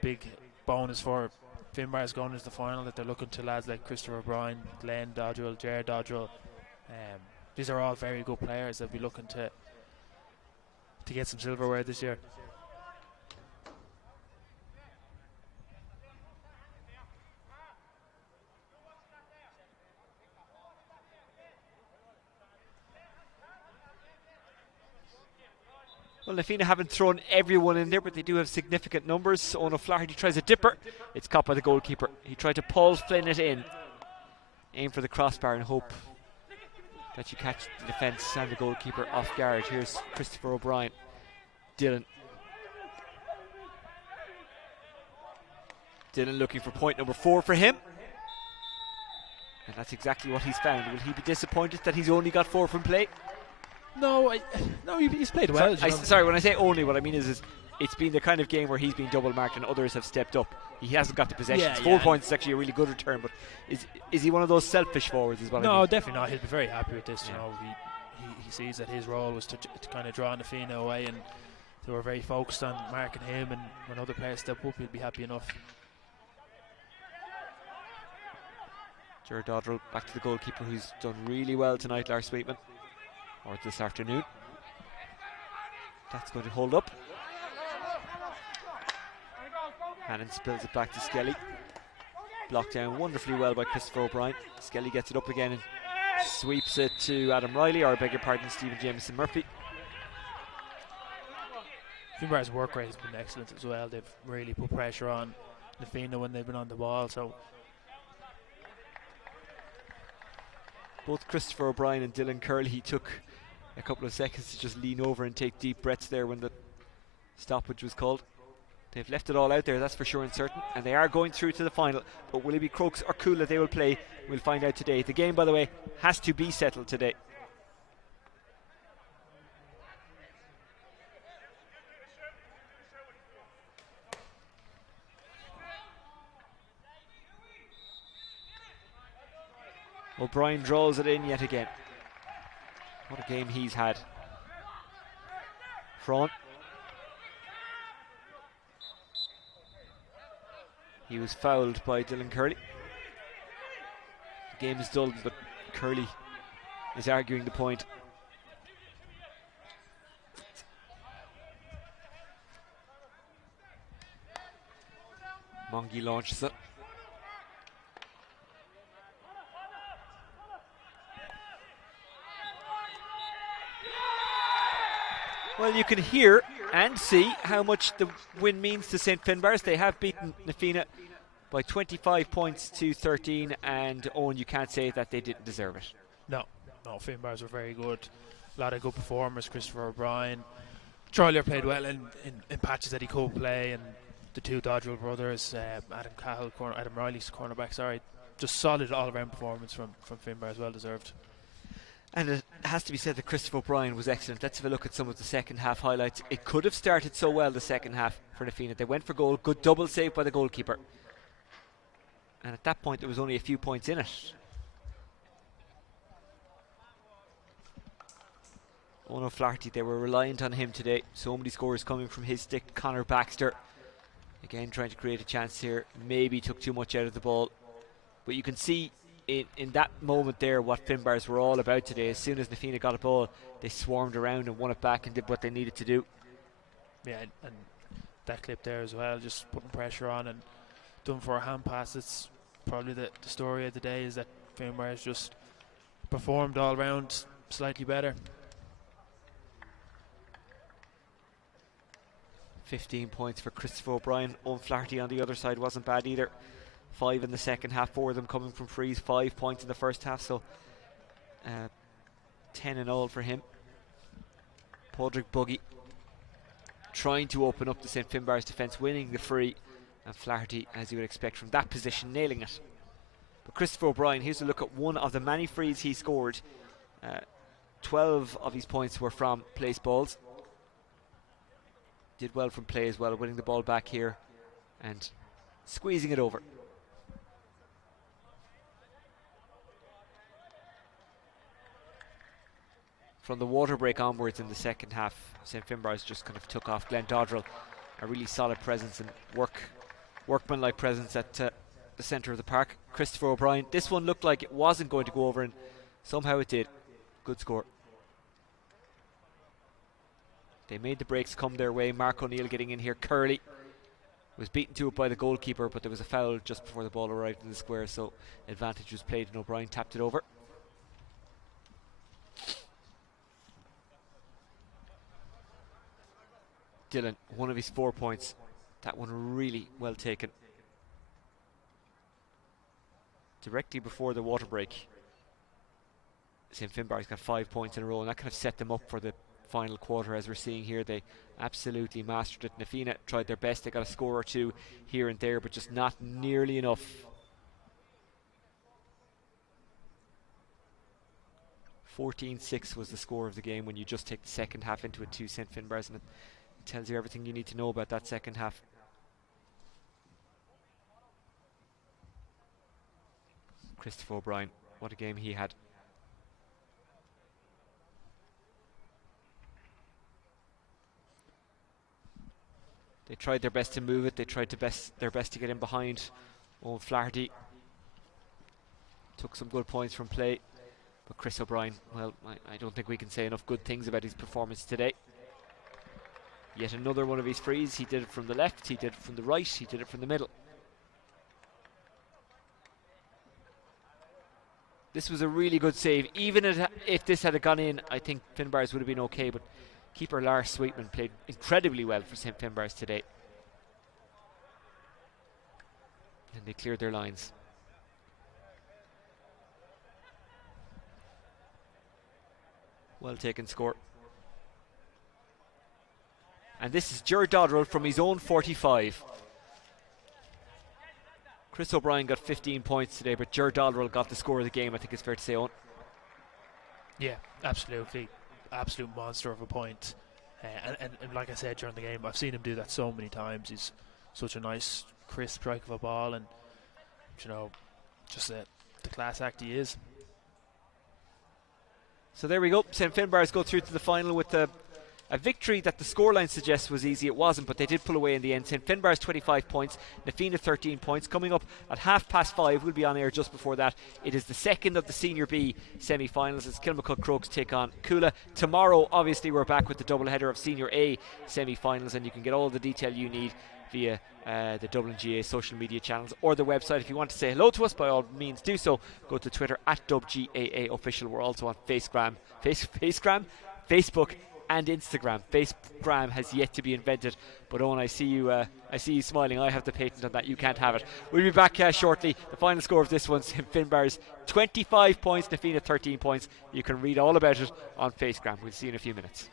big bonus for Finnbarra's going into the final, that they're looking to lads like Christopher O'Brien, Glenn Dodrell, Ger Dodrell. These are all very good players that will be looking to get some silverware this year. Well, Fianna haven't thrown everyone in there, but they do have significant numbers. Owen O'Flaherty tries a dipper. It's caught by the goalkeeper. He tried to Paul Flynn it in. Aim for the crossbar and hope that you catch the defence and the goalkeeper off guard. Here's Christopher O'Brien. Dillon. Dillon looking for point number 4 for him. And that's exactly what he's found. Will he be disappointed that he's only got 4 from play? No, he's played well. Sorry, when I say only, what I mean is it's been the kind of game where he's been double marked and others have stepped up. He hasn't got the possessions. 4 points is actually a really good return, but is he one of those selfish forwards? I mean? Definitely not. He'll be very happy with this. You know, he sees that his role was to kind of draw Fianna away, and they were very focused on marking him, and when other players step up, he'll be happy enough. Ger Dodrell back to the goalkeeper, who's done really well tonight, Lars Sweetman. Or this afternoon. That's going to hold up. Hannon spills it back to Skelly. Blocked down wonderfully well by Christopher O'Brien. Skelly gets it up again and sweeps it to Adam Riley, or I beg your pardon, Stephen Jameson Murphy. Finnbarra's work rate has been excellent as well. They've really put pressure on Fianna when they've been on the ball. So both Christopher O'Brien and Dylan Curley took a couple of seconds to just lean over and take deep breaths there when the stoppage was called. They've left it all out there, that's for sure and certain, and they are going through to the final. But will it be Crokes or Coola they will play? We'll find out today. The game, by the way, has to be settled today. O'Brien draws it in yet again. What a game he's had. Fraun. He was fouled by Dylan Curley. The game is dull, but Curley is arguing the point. Mongie launches it. Well, you can hear and see how much the win means to St. Finbarr's. They have beaten Naomh Fionnbarra by 25 points to 13, and Owen, you can't say that they didn't deserve it. No, Finnbarr's were very good. A lot of good performers. Christopher O'Brien. Troyer played well in patches that he could play, and the two Dodrell brothers, Adam Riley's cornerback, just solid all-around performance from Finnbarr's, well deserved. And it has to be said that Christopher O'Brien was excellent. Let's have a look at some of the second half highlights. It could have started so well the second half for Naomh Fionnbarra. They went for goal, good double save by the goalkeeper. And at that point there was only a few points in it. Owen O'Flaherty, they were reliant on him today. So many scores coming from his stick. Conor Baxter, again trying to create a chance here. Maybe took too much out of the ball. But you can see in that moment there what Finbarr's were all about today. As soon as Naomh Fionnbarra got a ball, they swarmed around and won it back and did what they needed to do. Yeah, and that clip there as well, just putting pressure on and done for a hand pass. It's probably the story of the day, is that Finnbarr's just performed all round slightly better. 15 points for Christopher O'Brien. Owen Flaherty on the other side wasn't bad either. 5 in the second half, 4 of them coming from frees, 5 points in the first half, so 10 in all for him. Padraig Buggy trying to open up the St. Finbarr's defence, winning the free, and Flaherty, as you would expect from that position, nailing it. But Christopher O'Brien, here's a look at one of the many frees he scored. 12 of his points were from place balls. Did well from play as well, winning the ball back here and squeezing it over. From the water break onwards in the second half, St. Finbarr's just kind of took off. Glenn Dodrell, a really solid presence and workmanlike presence at the centre of the park. Christopher O'Brien, this one looked like it wasn't going to go over, and somehow it did. Good score. They made the breaks come their way. Mark O'Neill getting in here. Curley was beaten to it by the goalkeeper, but there was a foul just before the ball arrived in the square, so advantage was played and O'Brien tapped it over. Dylan, one of his 4 points. That one really well taken. Directly before the water break, St. Finbarr's got 5 points in a row, and that kind of set them up for the final quarter. As we're seeing here, they absolutely mastered it. Naomh Fionnbarra tried their best. They got a score or two here and there, but just not nearly enough. 14-6 was the score of the game when you just take the second half into it to St. Finbarr's, and it tells you everything you need to know about that second half. Christopher O'Brien, what a game he had. They tried their best to move it. They tried their best to get in behind. Owen Flaherty took some good points from play, but Chris O'Brien, well, I don't think we can say enough good things about his performance today. Yet another one of his frees. He did it from the left, he did it from the right, he did it from the middle. This was a really good save. Even if this had gone in, I think Finbarr's would have been okay, but keeper Lars Sweetman played incredibly well for St. Finbarr's today. And they cleared their lines. Well taken score. And this is Ger Dodrell from his own 45. Chris O'Brien got 15 points today, but Ger Dodrell got the score of the game, I think it's fair to say, Owen. Yeah, absolutely. Absolute monster of a point. And like I said during the game, I've seen him do that so many times. He's such a nice, crisp strike of a ball, and, you know, just the class act he is. So there we go. St. Finbarr's go through to the final with a victory that the scoreline suggests was easy. It wasn't, but they did pull away in the end. St. Finbarr's 25 points, Naomh Fionnbarra 13 points. Coming up at 5:30, we'll be on air just before that. It is the second of the Senior B semi-finals as Kilmacud Crokes take on Coola. Tomorrow, obviously, we're back with the double-header of Senior A semi-finals, and you can get all the detail you need via the Dublin GA social media channels or the website. If you want to say hello to us, by all means do so. Go to Twitter at DubGAA Official. We're also on Facebook, and Instagram. Facegram has yet to be invented, but Owen, I see you smiling. I have the patent on that. You can't have it. We'll be back shortly. The final score of this one: Finnbarra's 25 points, Naomh Fionnbarra 13 points. You can read all about it on Facegram. We'll see you in a few minutes.